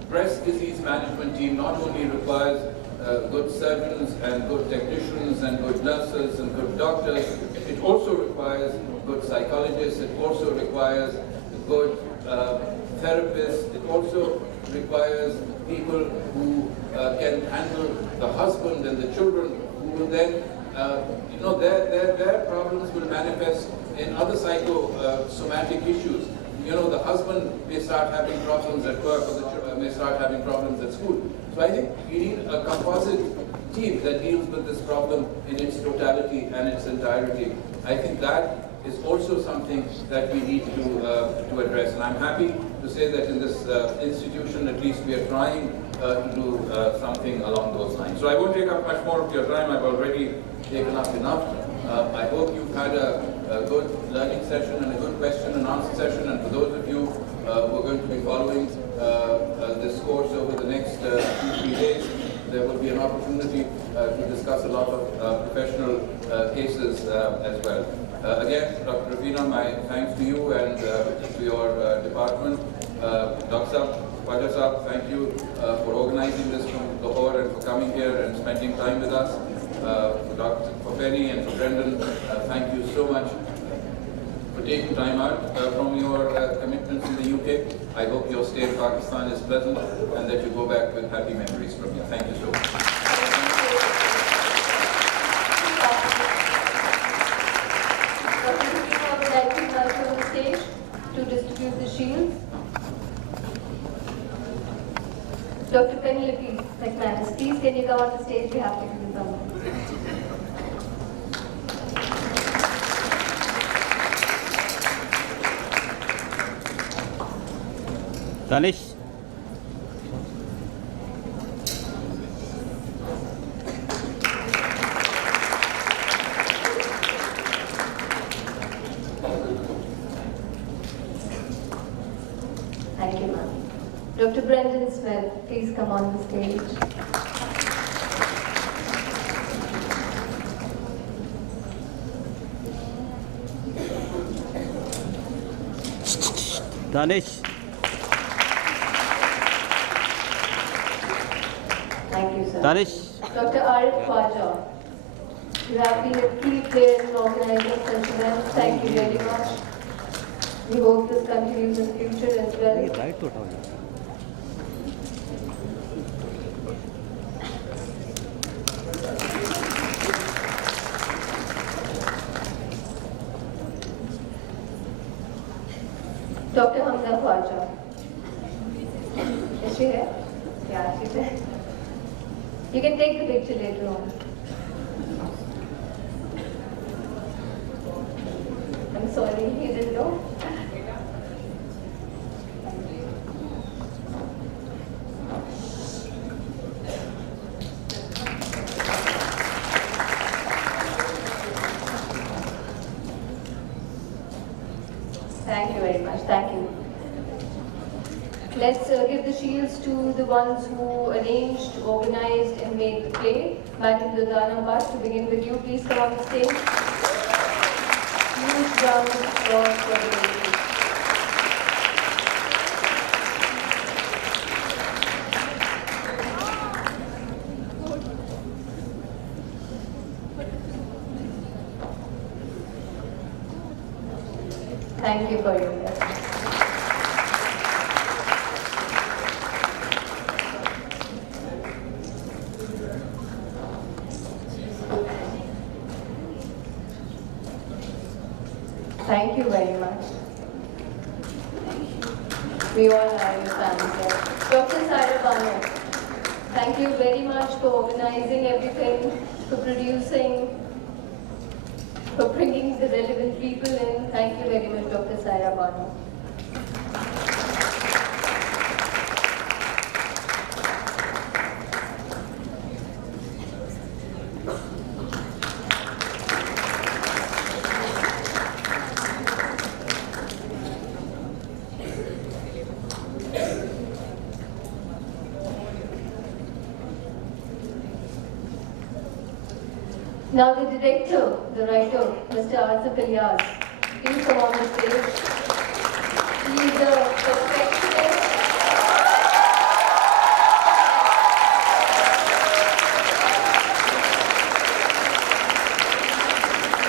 breast disease management team not only requires good surgeons and good technicians and good nurses and good doctors, it also requires good psychologists, it also requires good therapists, it also requires people who can handle the husband and the children, who will then, their problems will manifest in other psychosomatic issues. The husband may start having problems at work, or the children may start having problems at school. So I think we need a composite team that deals with this problem in its totality and its entirety. I think that is also something that we need to address. And I'm happy to say that in this institution, at least, we are trying to do something along those lines. So I won't take up much more of your time. I've already taken up enough. I hope you've had a good learning session and a good question and answer session. And for those of you who are going to be following this course over the next 2-3 days, there will be an opportunity to discuss a lot of professional cases as well. Again, Dr. Rafina, my thanks to you and to your department. Dr. Khwaja Saab, thank you for organizing this from Lahore and for coming here and spending time with us. For Penny and for Brendan, thank you so much for taking time out from your commitments in the UK. I hope your stay in Pakistan is pleasant and that you go back with happy memories from here. Thank you so much. I would like to invite you on the stage to distribute the shields. Dr. Penelope McManus, please can you come on the stage? We have to give you some. Danish. Thank you, ma'am. Dr. Brendan Smith, please come on the stage. Danish. Thank you, sir. Danish. Dr. Arif Khwaja, you have been a key player in organizing such events. Thank you very much. We hope this continues in future as well. Right to talk. Dr. Hamza Khwaja. Is she here? Yeah, she's there. You can take the picture later on. I'm sorry, you didn't know? Thank you very much. Thank you. Let's give the shields to the ones who arranged, organized, and made the play. Madam Ludana Bhatt, to begin with you, please come on the stage. Huge round of applause for the ladies. Thank you for your presence. Thank you very much. We all have your family here. Dr. Saira Banu, thank you very much for organizing everything, for producing, for bringing the relevant people in. Thank you very much, Dr. Saira Banu. Now the director, the writer, Mr. Asif Ilyas, please come on the stage. He is a perfectionist.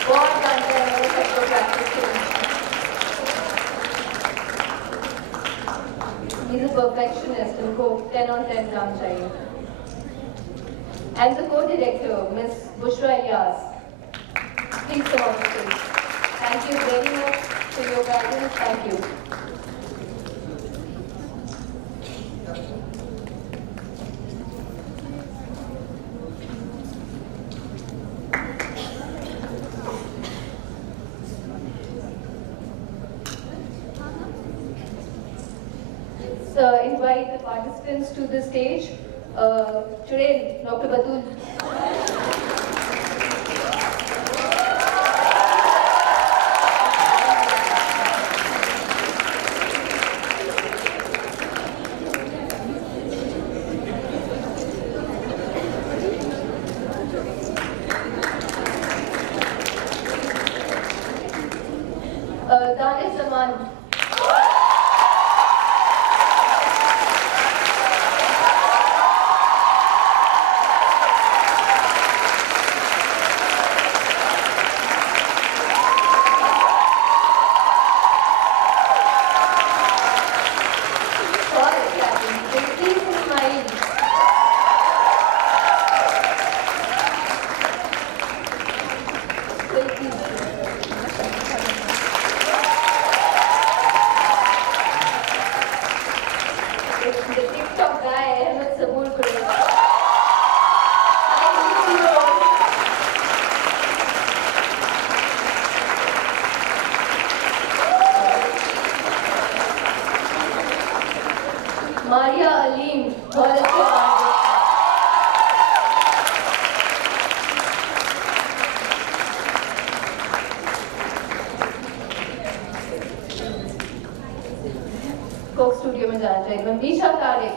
बहुत जानते हैं वो सबको practice करना. He is a perfectionist. उनको 10 on 10 काम चाहिए. And the co-director, Ms. Bushra Ilyas. Please come on the stage. Thank you very much for your guidance. Thank you. Let's invite the participants to the stage. Today, Dr. Batul. Danish Zaman. The TikTok guy, Ahmed Sabur Qureshi. Maria Alim, volunteer. Coke studio में जाना चाहिए। मंदीशा Tariq,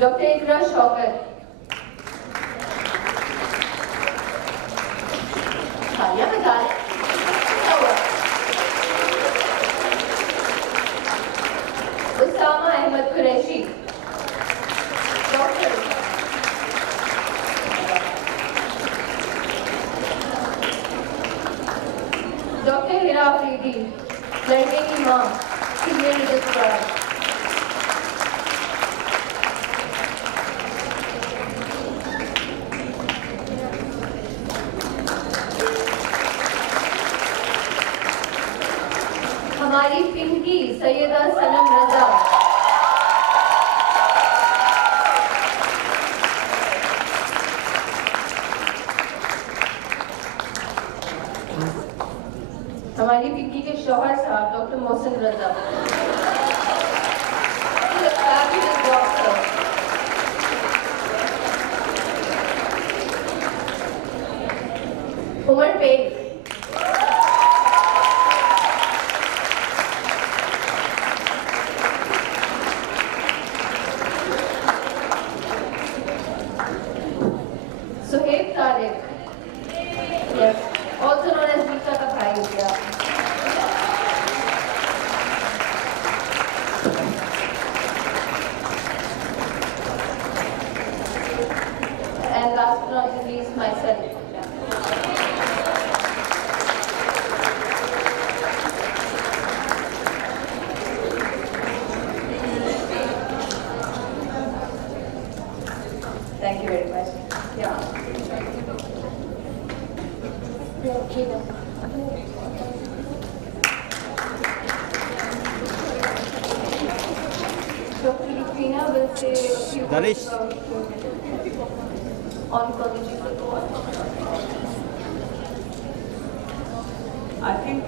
doctor इकरा शौकत, तालियां बजा रहे क्या हुआ? Usama Ahmad Qureshi, doctor हिरा अफरीदी, लड़के की माँ, सीनियर रजिस्ट्रार। हमारी पिंकी सैयदा सनम रजा, हमारी पिंकी के शौहर साहब doctor Mohsin Raza, Umar Baig, Suhaib Tariq, also known as Vita का भाई हो गया। And last but not least, myself. Thank you very much. Yeah. Dr. Rufina will say a few words about oncology support. I think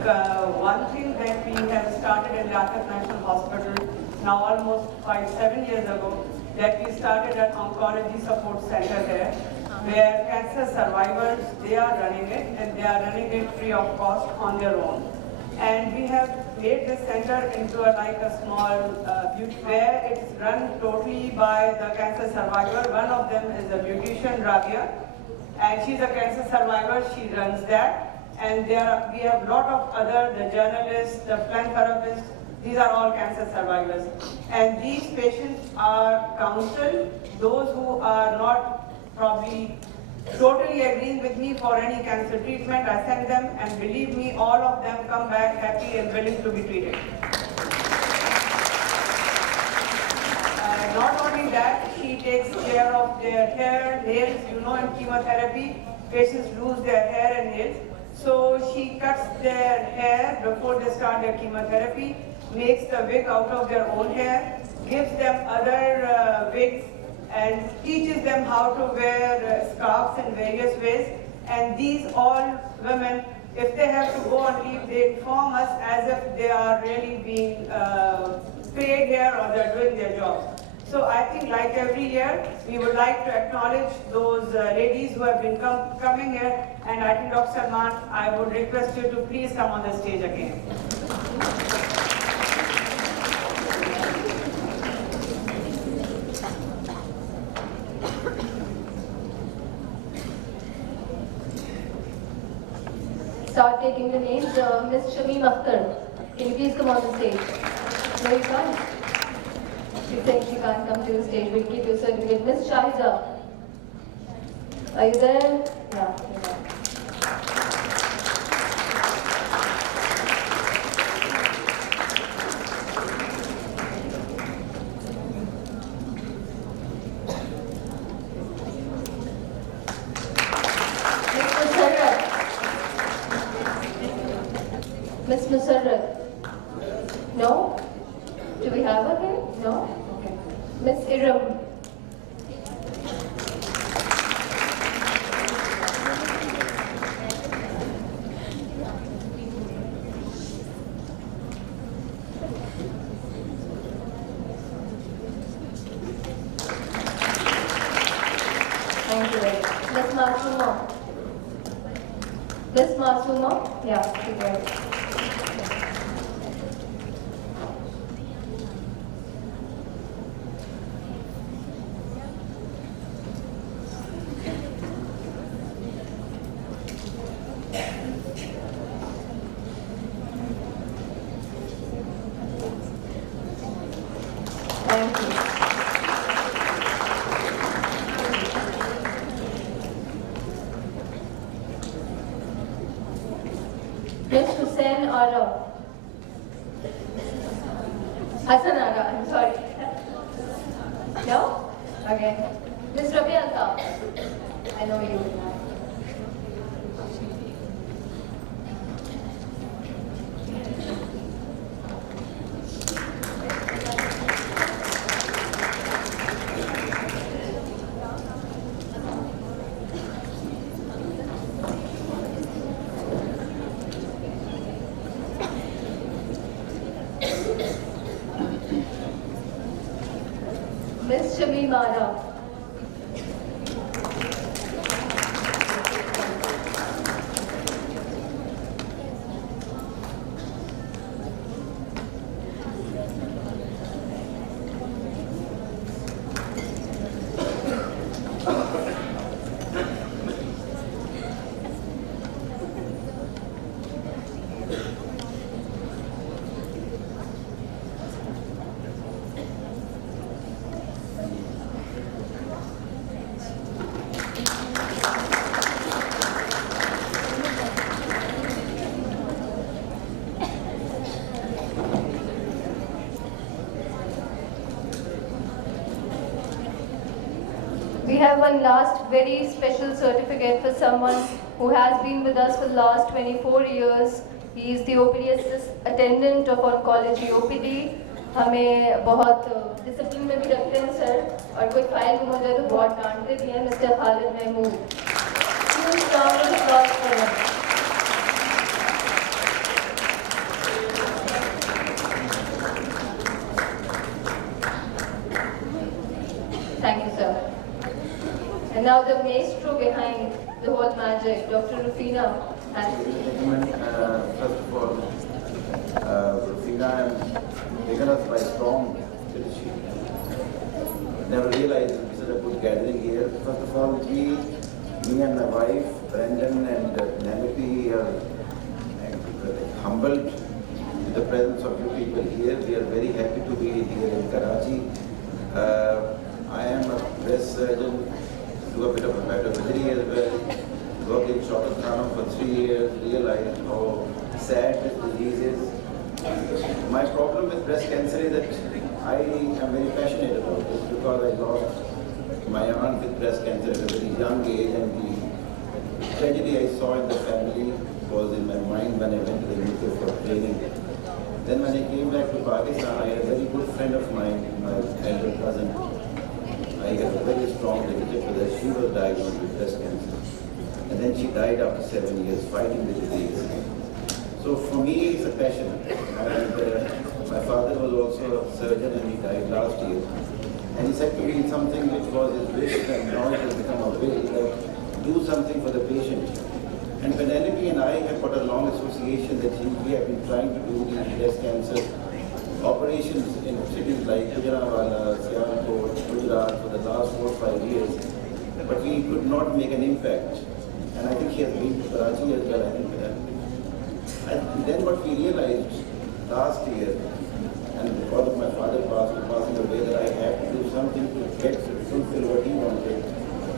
one thing that we have started in Liaquat National Hospital now almost 5-7 years ago, that we started an oncology support center there, where cancer survivors, they are running it, and they are running it free of cost on their own. And we have made this center into like a small beauty, where it's run totally by the cancer survivor. One of them is a beautician, Rabia, and she's a cancer survivor, she runs that. And we have a lot of other, the journalists, the philanthropists, these are all cancer survivors. And these patients are counseled. Those who are not probably totally agreeing with me for any cancer treatment, I send them, and believe me, all of them come back happy and willing to be treated. Not only that, she takes care of their hair, nails. You know, in chemotherapy, patients lose their hair and nails. So she cuts their hair before they start their chemotherapy, makes the wig out of their own hair, gives them other wigs, and teaches them how to wear scarves in various ways. And these all women, if they have to go on leave, they inform us as if they are really being paid here or they're doing their jobs. So I think like every year, we would like to acknowledge those ladies who have been coming here. And I think Dr. Salman, I would request you to please come on the stage again. Start taking the names. Ms. Shamim Akhtar, can you please come on the stage? No, you can't. She's saying she can't come to the stage. We'll keep your certificate. Ms. Shahiza, are you there? Yeah, you're there. Ms. Miss Musarrat? No? Do we have her here? No? Okay. Miss Iram? Thank you very much. Miss Masuma? Miss Masuma? Yeah, she's right. Thank you. Miss Hussain Ara. Hassan Ara, I'm sorry. No? Okay. Miss Rabia Altaf. I know you. Miss Shamim Ara. We have one last very special certificate for someone who has been with us for the last 24 years. He is the OPD attendant of oncology OPD. हमें बहुत discipline में भी रखते हैं sir और कोई file गुम हो जाए तो बहुत डांटते भी हैं mister Khalid Mahmood. Huge round of applause for him. Thank you, sir. And now the maestro behind the whole magic, Dr. Rufina. First of all, Rufina taken us by storm. Never realized it was such a good gathering here. First of all, me and my wife, Brendan and Namity, are humbled in the presence of you people here. We are very happy to be here in Karachi. I am a breast surgeon, do a bit of hepatometry as well. Worked in Shaukat Khanam for 3 years, realized how sad this disease is. My problem with breast cancer is that I am very passionate about it because I lost my aunt with breast cancer at a very young age, and the tragedy I saw in the family was in my mind when I went to the UK for training. Then when I came back to Pakistan, I had a very good friend of mine, my elder cousin. I had a very strong relationship with her. She was diagnosed with breast cancer. And then she died after 7 years fighting the disease. So for me, it's a passion. And my father was also a surgeon and he died last year. And he said to me something which was his wish and now it has become a will, like do something for the patient. And Penelope and I have got a long association that we have been trying to do these breast cancer operations in cities like Gujranwala, Sialkot, Gujarat for the last 4 or 5 years. But we could not make an impact. And I think he has been to Karachi as well, I think. And then what we realized last year, and because of my father passing away, that I have to do something to fulfill what he wanted.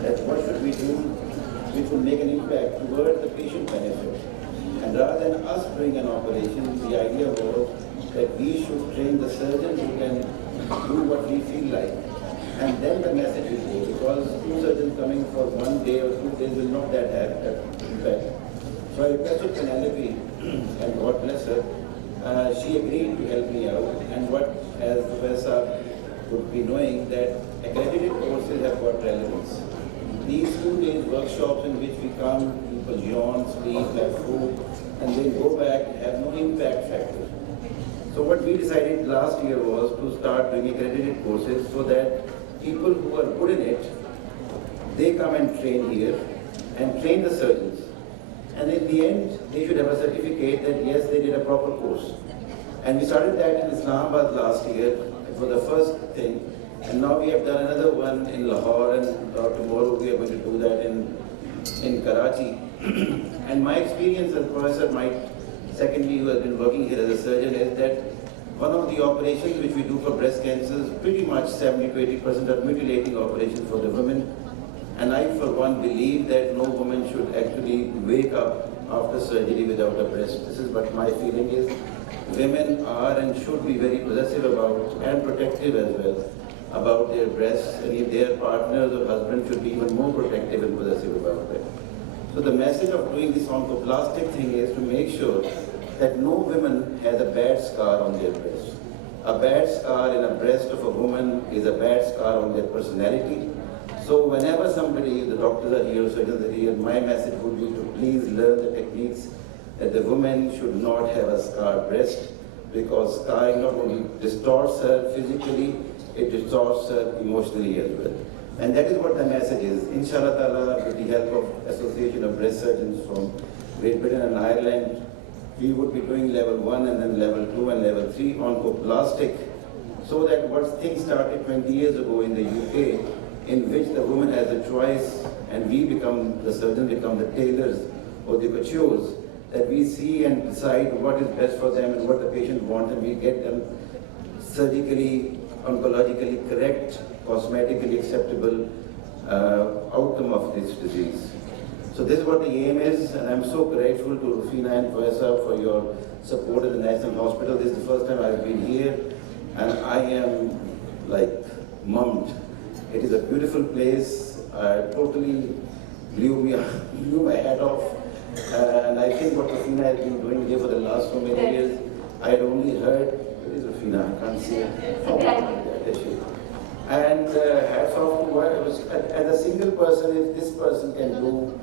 That what should we do which will make an impact towards the patient benefit. And rather than us doing an operation, the idea was that we should train the surgeons who can do what we feel like. And then the message will go, because 2 surgeons coming for 1 day or 2 days will not have that impact. So I requested Penelope, and God bless her, she agreed to help me out. And what, as Professor would be knowing, that accredited courses have got relevance. These 2 days workshops in which we come, people yawn, sleep, have food, and then go back, have no impact factor. So what we decided last year was to start doing accredited courses so that people who are good in it, they come and train here and train the surgeons. And in the end, they should have a certificate that yes, they did a proper course. And we started that in Islamabad last year. It was the first thing. And now we have done another one in Lahore, and tomorrow we are going to do that in Karachi. And my experience as Professor Mike, secondly, who has been working here as a surgeon, is that one of the operations which we do for breast cancers, pretty much 70 to 80% are mutilating operations for the women. And I, for one, believe that no woman should actually wake up after surgery without a breast. This is what my feeling is. Women are and should be very possessive about, and protective as well, about their breasts, and if their partners or husbands should be even more protective and possessive about them. So the message of doing this oncoplastic thing is to make sure that no woman has a bad scar on their breast. A bad scar in a breast of a woman is a bad scar on their personality. So whenever somebody, the doctors are here, surgeons are here, my message would be to please learn the techniques that the woman should not have a scarred breast, because scarring not only distorts her physically, it distorts her emotionally as well. And that is what the message is. Inshallah ta'ala, with the help of Association of Breast Surgeons from Great Britain and Ireland, we would be doing level 1 and then level 2 and level 3 oncoplastic, so that what things started 20 years ago in the UK, in which the woman has a choice and we become, the surgeons become the tailors or the coutures, that we see and decide what is best for them and what the patient wants, and we get them surgically, oncologically correct, cosmetically acceptable outcome of this disease. So this is what the aim is, and I'm so grateful to Rufina and Professor for your support at the National Hospital. This is the first time I've been here, and I am like mummed. It is a beautiful place. Totally blew my hat off. And I think what Rufina has been doing here for the last so many years, I had only heard, it is Rufina, I can't see her. And hats off to her. As a single person, if this person can do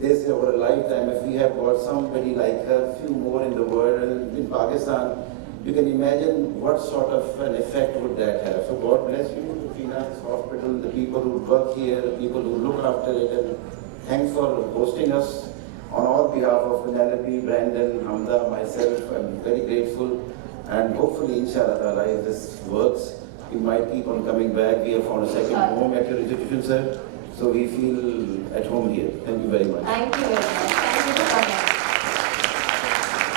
this over a lifetime, if we have got somebody like her, few more in the world, in Pakistan, you can imagine what sort of an effect would that have. So God bless you, Rufina's hospital, the people who work here, the people who look after it, and thanks for hosting us. On all behalf of Penelope, Brandon, Hamda, myself, I'm very grateful. And hopefully, inshallah ta'ala, if this works, we might keep on coming back. We have found a second home at your institution, sir. So we feel at home here. Thank you very much. Thank you very much. Thank you for coming.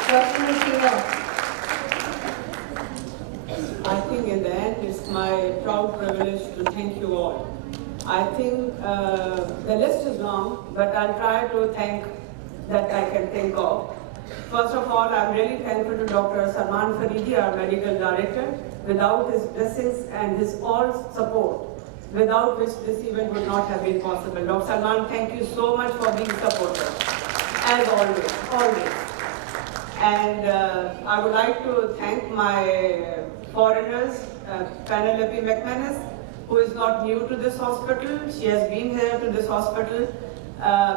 Dr. Rufina. I think in the end, it's my proud privilege to thank you all. I think the list is long, but I'll try to thank that I can think of. First of all, I'm really thankful to Dr. Salman Faridi, our medical director. Without his blessings and his all support, without which this event would not have been possible. Dr. Salman, thank you so much for being supportive, as always. And I would like to thank my foreigners, Penelope McManus, who is not new to this hospital. She has been here to this hospital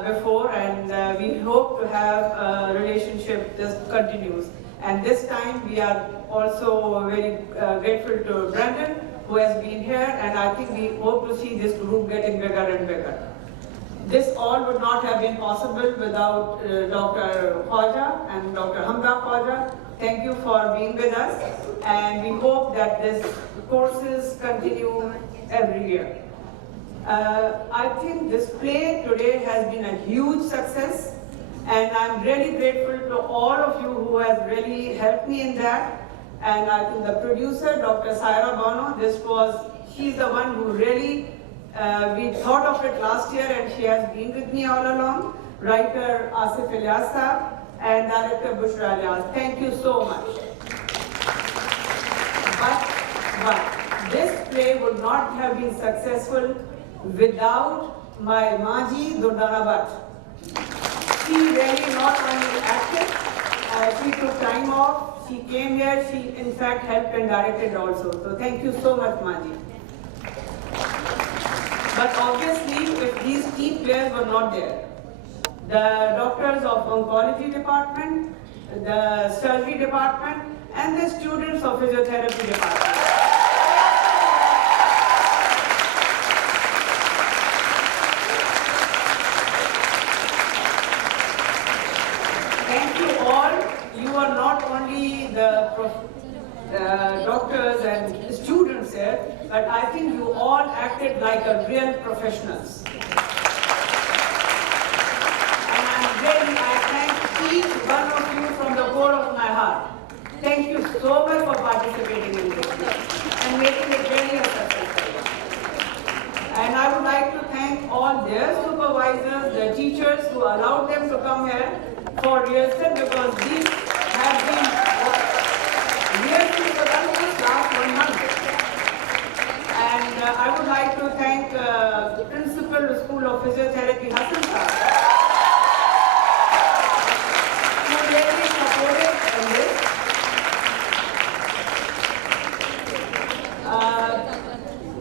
before, and we hope to have a relationship that continues. And this time we are also very grateful to Brandon, who has been here, and I think we hope to see this group getting bigger and bigger. This all would not have been possible without Dr. Khwaja and Dr. Hamda Khwaja. Thank you for being with us, and we hope that these courses continue every year. I think this play today has been a huge success, and I'm really grateful to all of you who have really helped me in that. And I think the producer, Dr. Saira Bano, she's the one who really, we thought of it last year, and she has been with me all along. Writer Asif Ilyas and director Bushra Ilyas. Thank you so much. But this play would not have been successful without my Maji Durdana Bhatt. she really not only acted, she took time off, she came here, she in fact helped and directed also. So thank you so much, Maji. But obviously, if these team players were not there, the doctors of oncology department, the surgery department, and the students of physiotherapy department. Thank you all. You are not only the doctors and students here, but I think you all acted like a real professionals. I thank each one of you from the core of my heart. Thank you so much for participating in this and making it really a success. And I would like to thank all their supervisors, the teachers who allowed them to come here for rehearsal, because these have been rehearsals for almost last 1 month. And I would like to thank Principal of School of Physiotherapy, Hassan Sir, who really supported in this.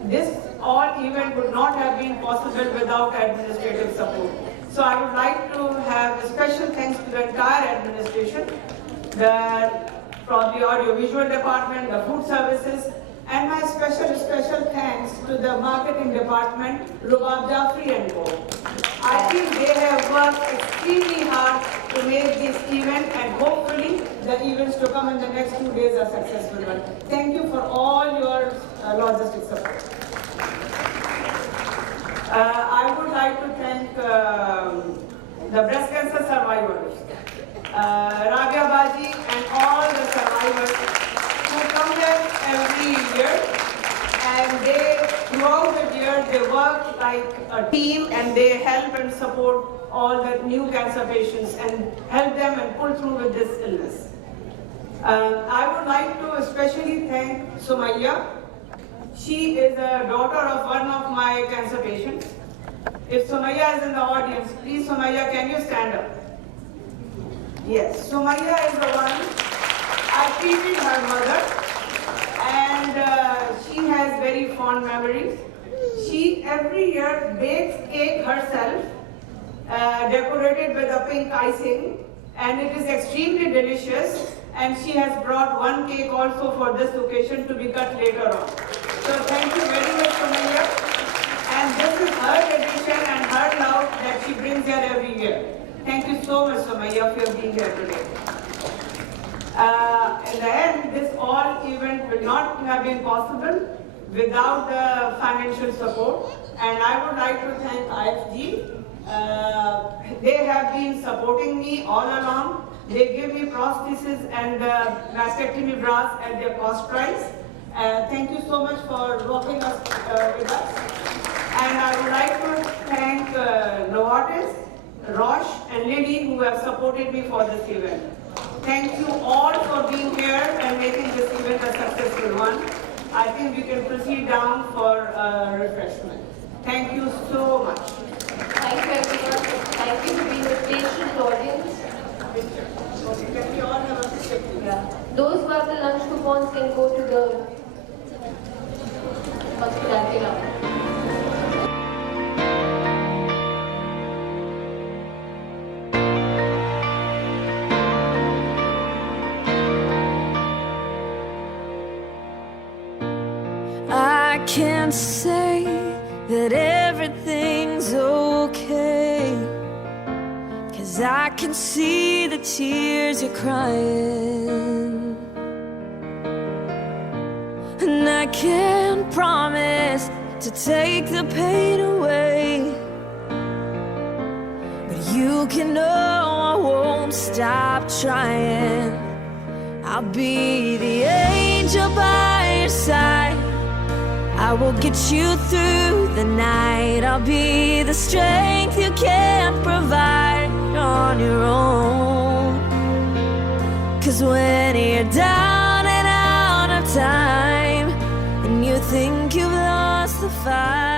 This all event would not have been possible without administrative support. So I would like to have a special thanks to the entire administration, from the audiovisual department, the food services, and my special thanks to the marketing department, Rubab Jafri and Co. I think they have worked extremely hard to make this event, and hopefully the events to come in the next 2 days are successful. Thank you for all your logistic support. I would like to thank the breast cancer survivors, Rabia Baji and all the survivors who come here every year, and throughout the year they work like a team, and they help and support all the new cancer patients and help them and pull through with this illness. I would like to especially thank Sumaya. She is a daughter of one of my cancer patients. If Sumaya is in the audience, please Sumaya, can you stand up? Yes, Sumaya is the one. I treated her mother, and she has very fond memories. She every year bakes cake herself, decorated with a pink icing, and it is extremely delicious. And she has brought one cake also for this occasion to be cut later on. So thank you very much, Sumaya. And this is her tradition and her love that she brings here every year. Thank you so much, Sumaya, for being here today. In the end, this all event will not have been possible without the financial support. And I would like to thank IFG. They have been supporting me all along. They give me prosthesis and mastectomy bras at their cost price. Thank you so much for working with us. And I would like to thank Novartis, Roche and Lilly, who have supported me for this event. Thank you all for being here and making this event a successful one. I think we can proceed down for refreshment. Thank you so much. Thank you everyone. Thank you for being a patient audience. Can we all have a picture? Yeah. Those who have the lunch coupons can go to the hospitality lounge. I can't say that everything's okay, 'cause I can see the tears you're crying, and I can't promise to take the pain away, but you can know I won't stop trying. I'll be the angel by your side, I will get you through the night. I'll be the strength you can't provide on your own, 'cause when you're down and out of time and you think you've lost the fight,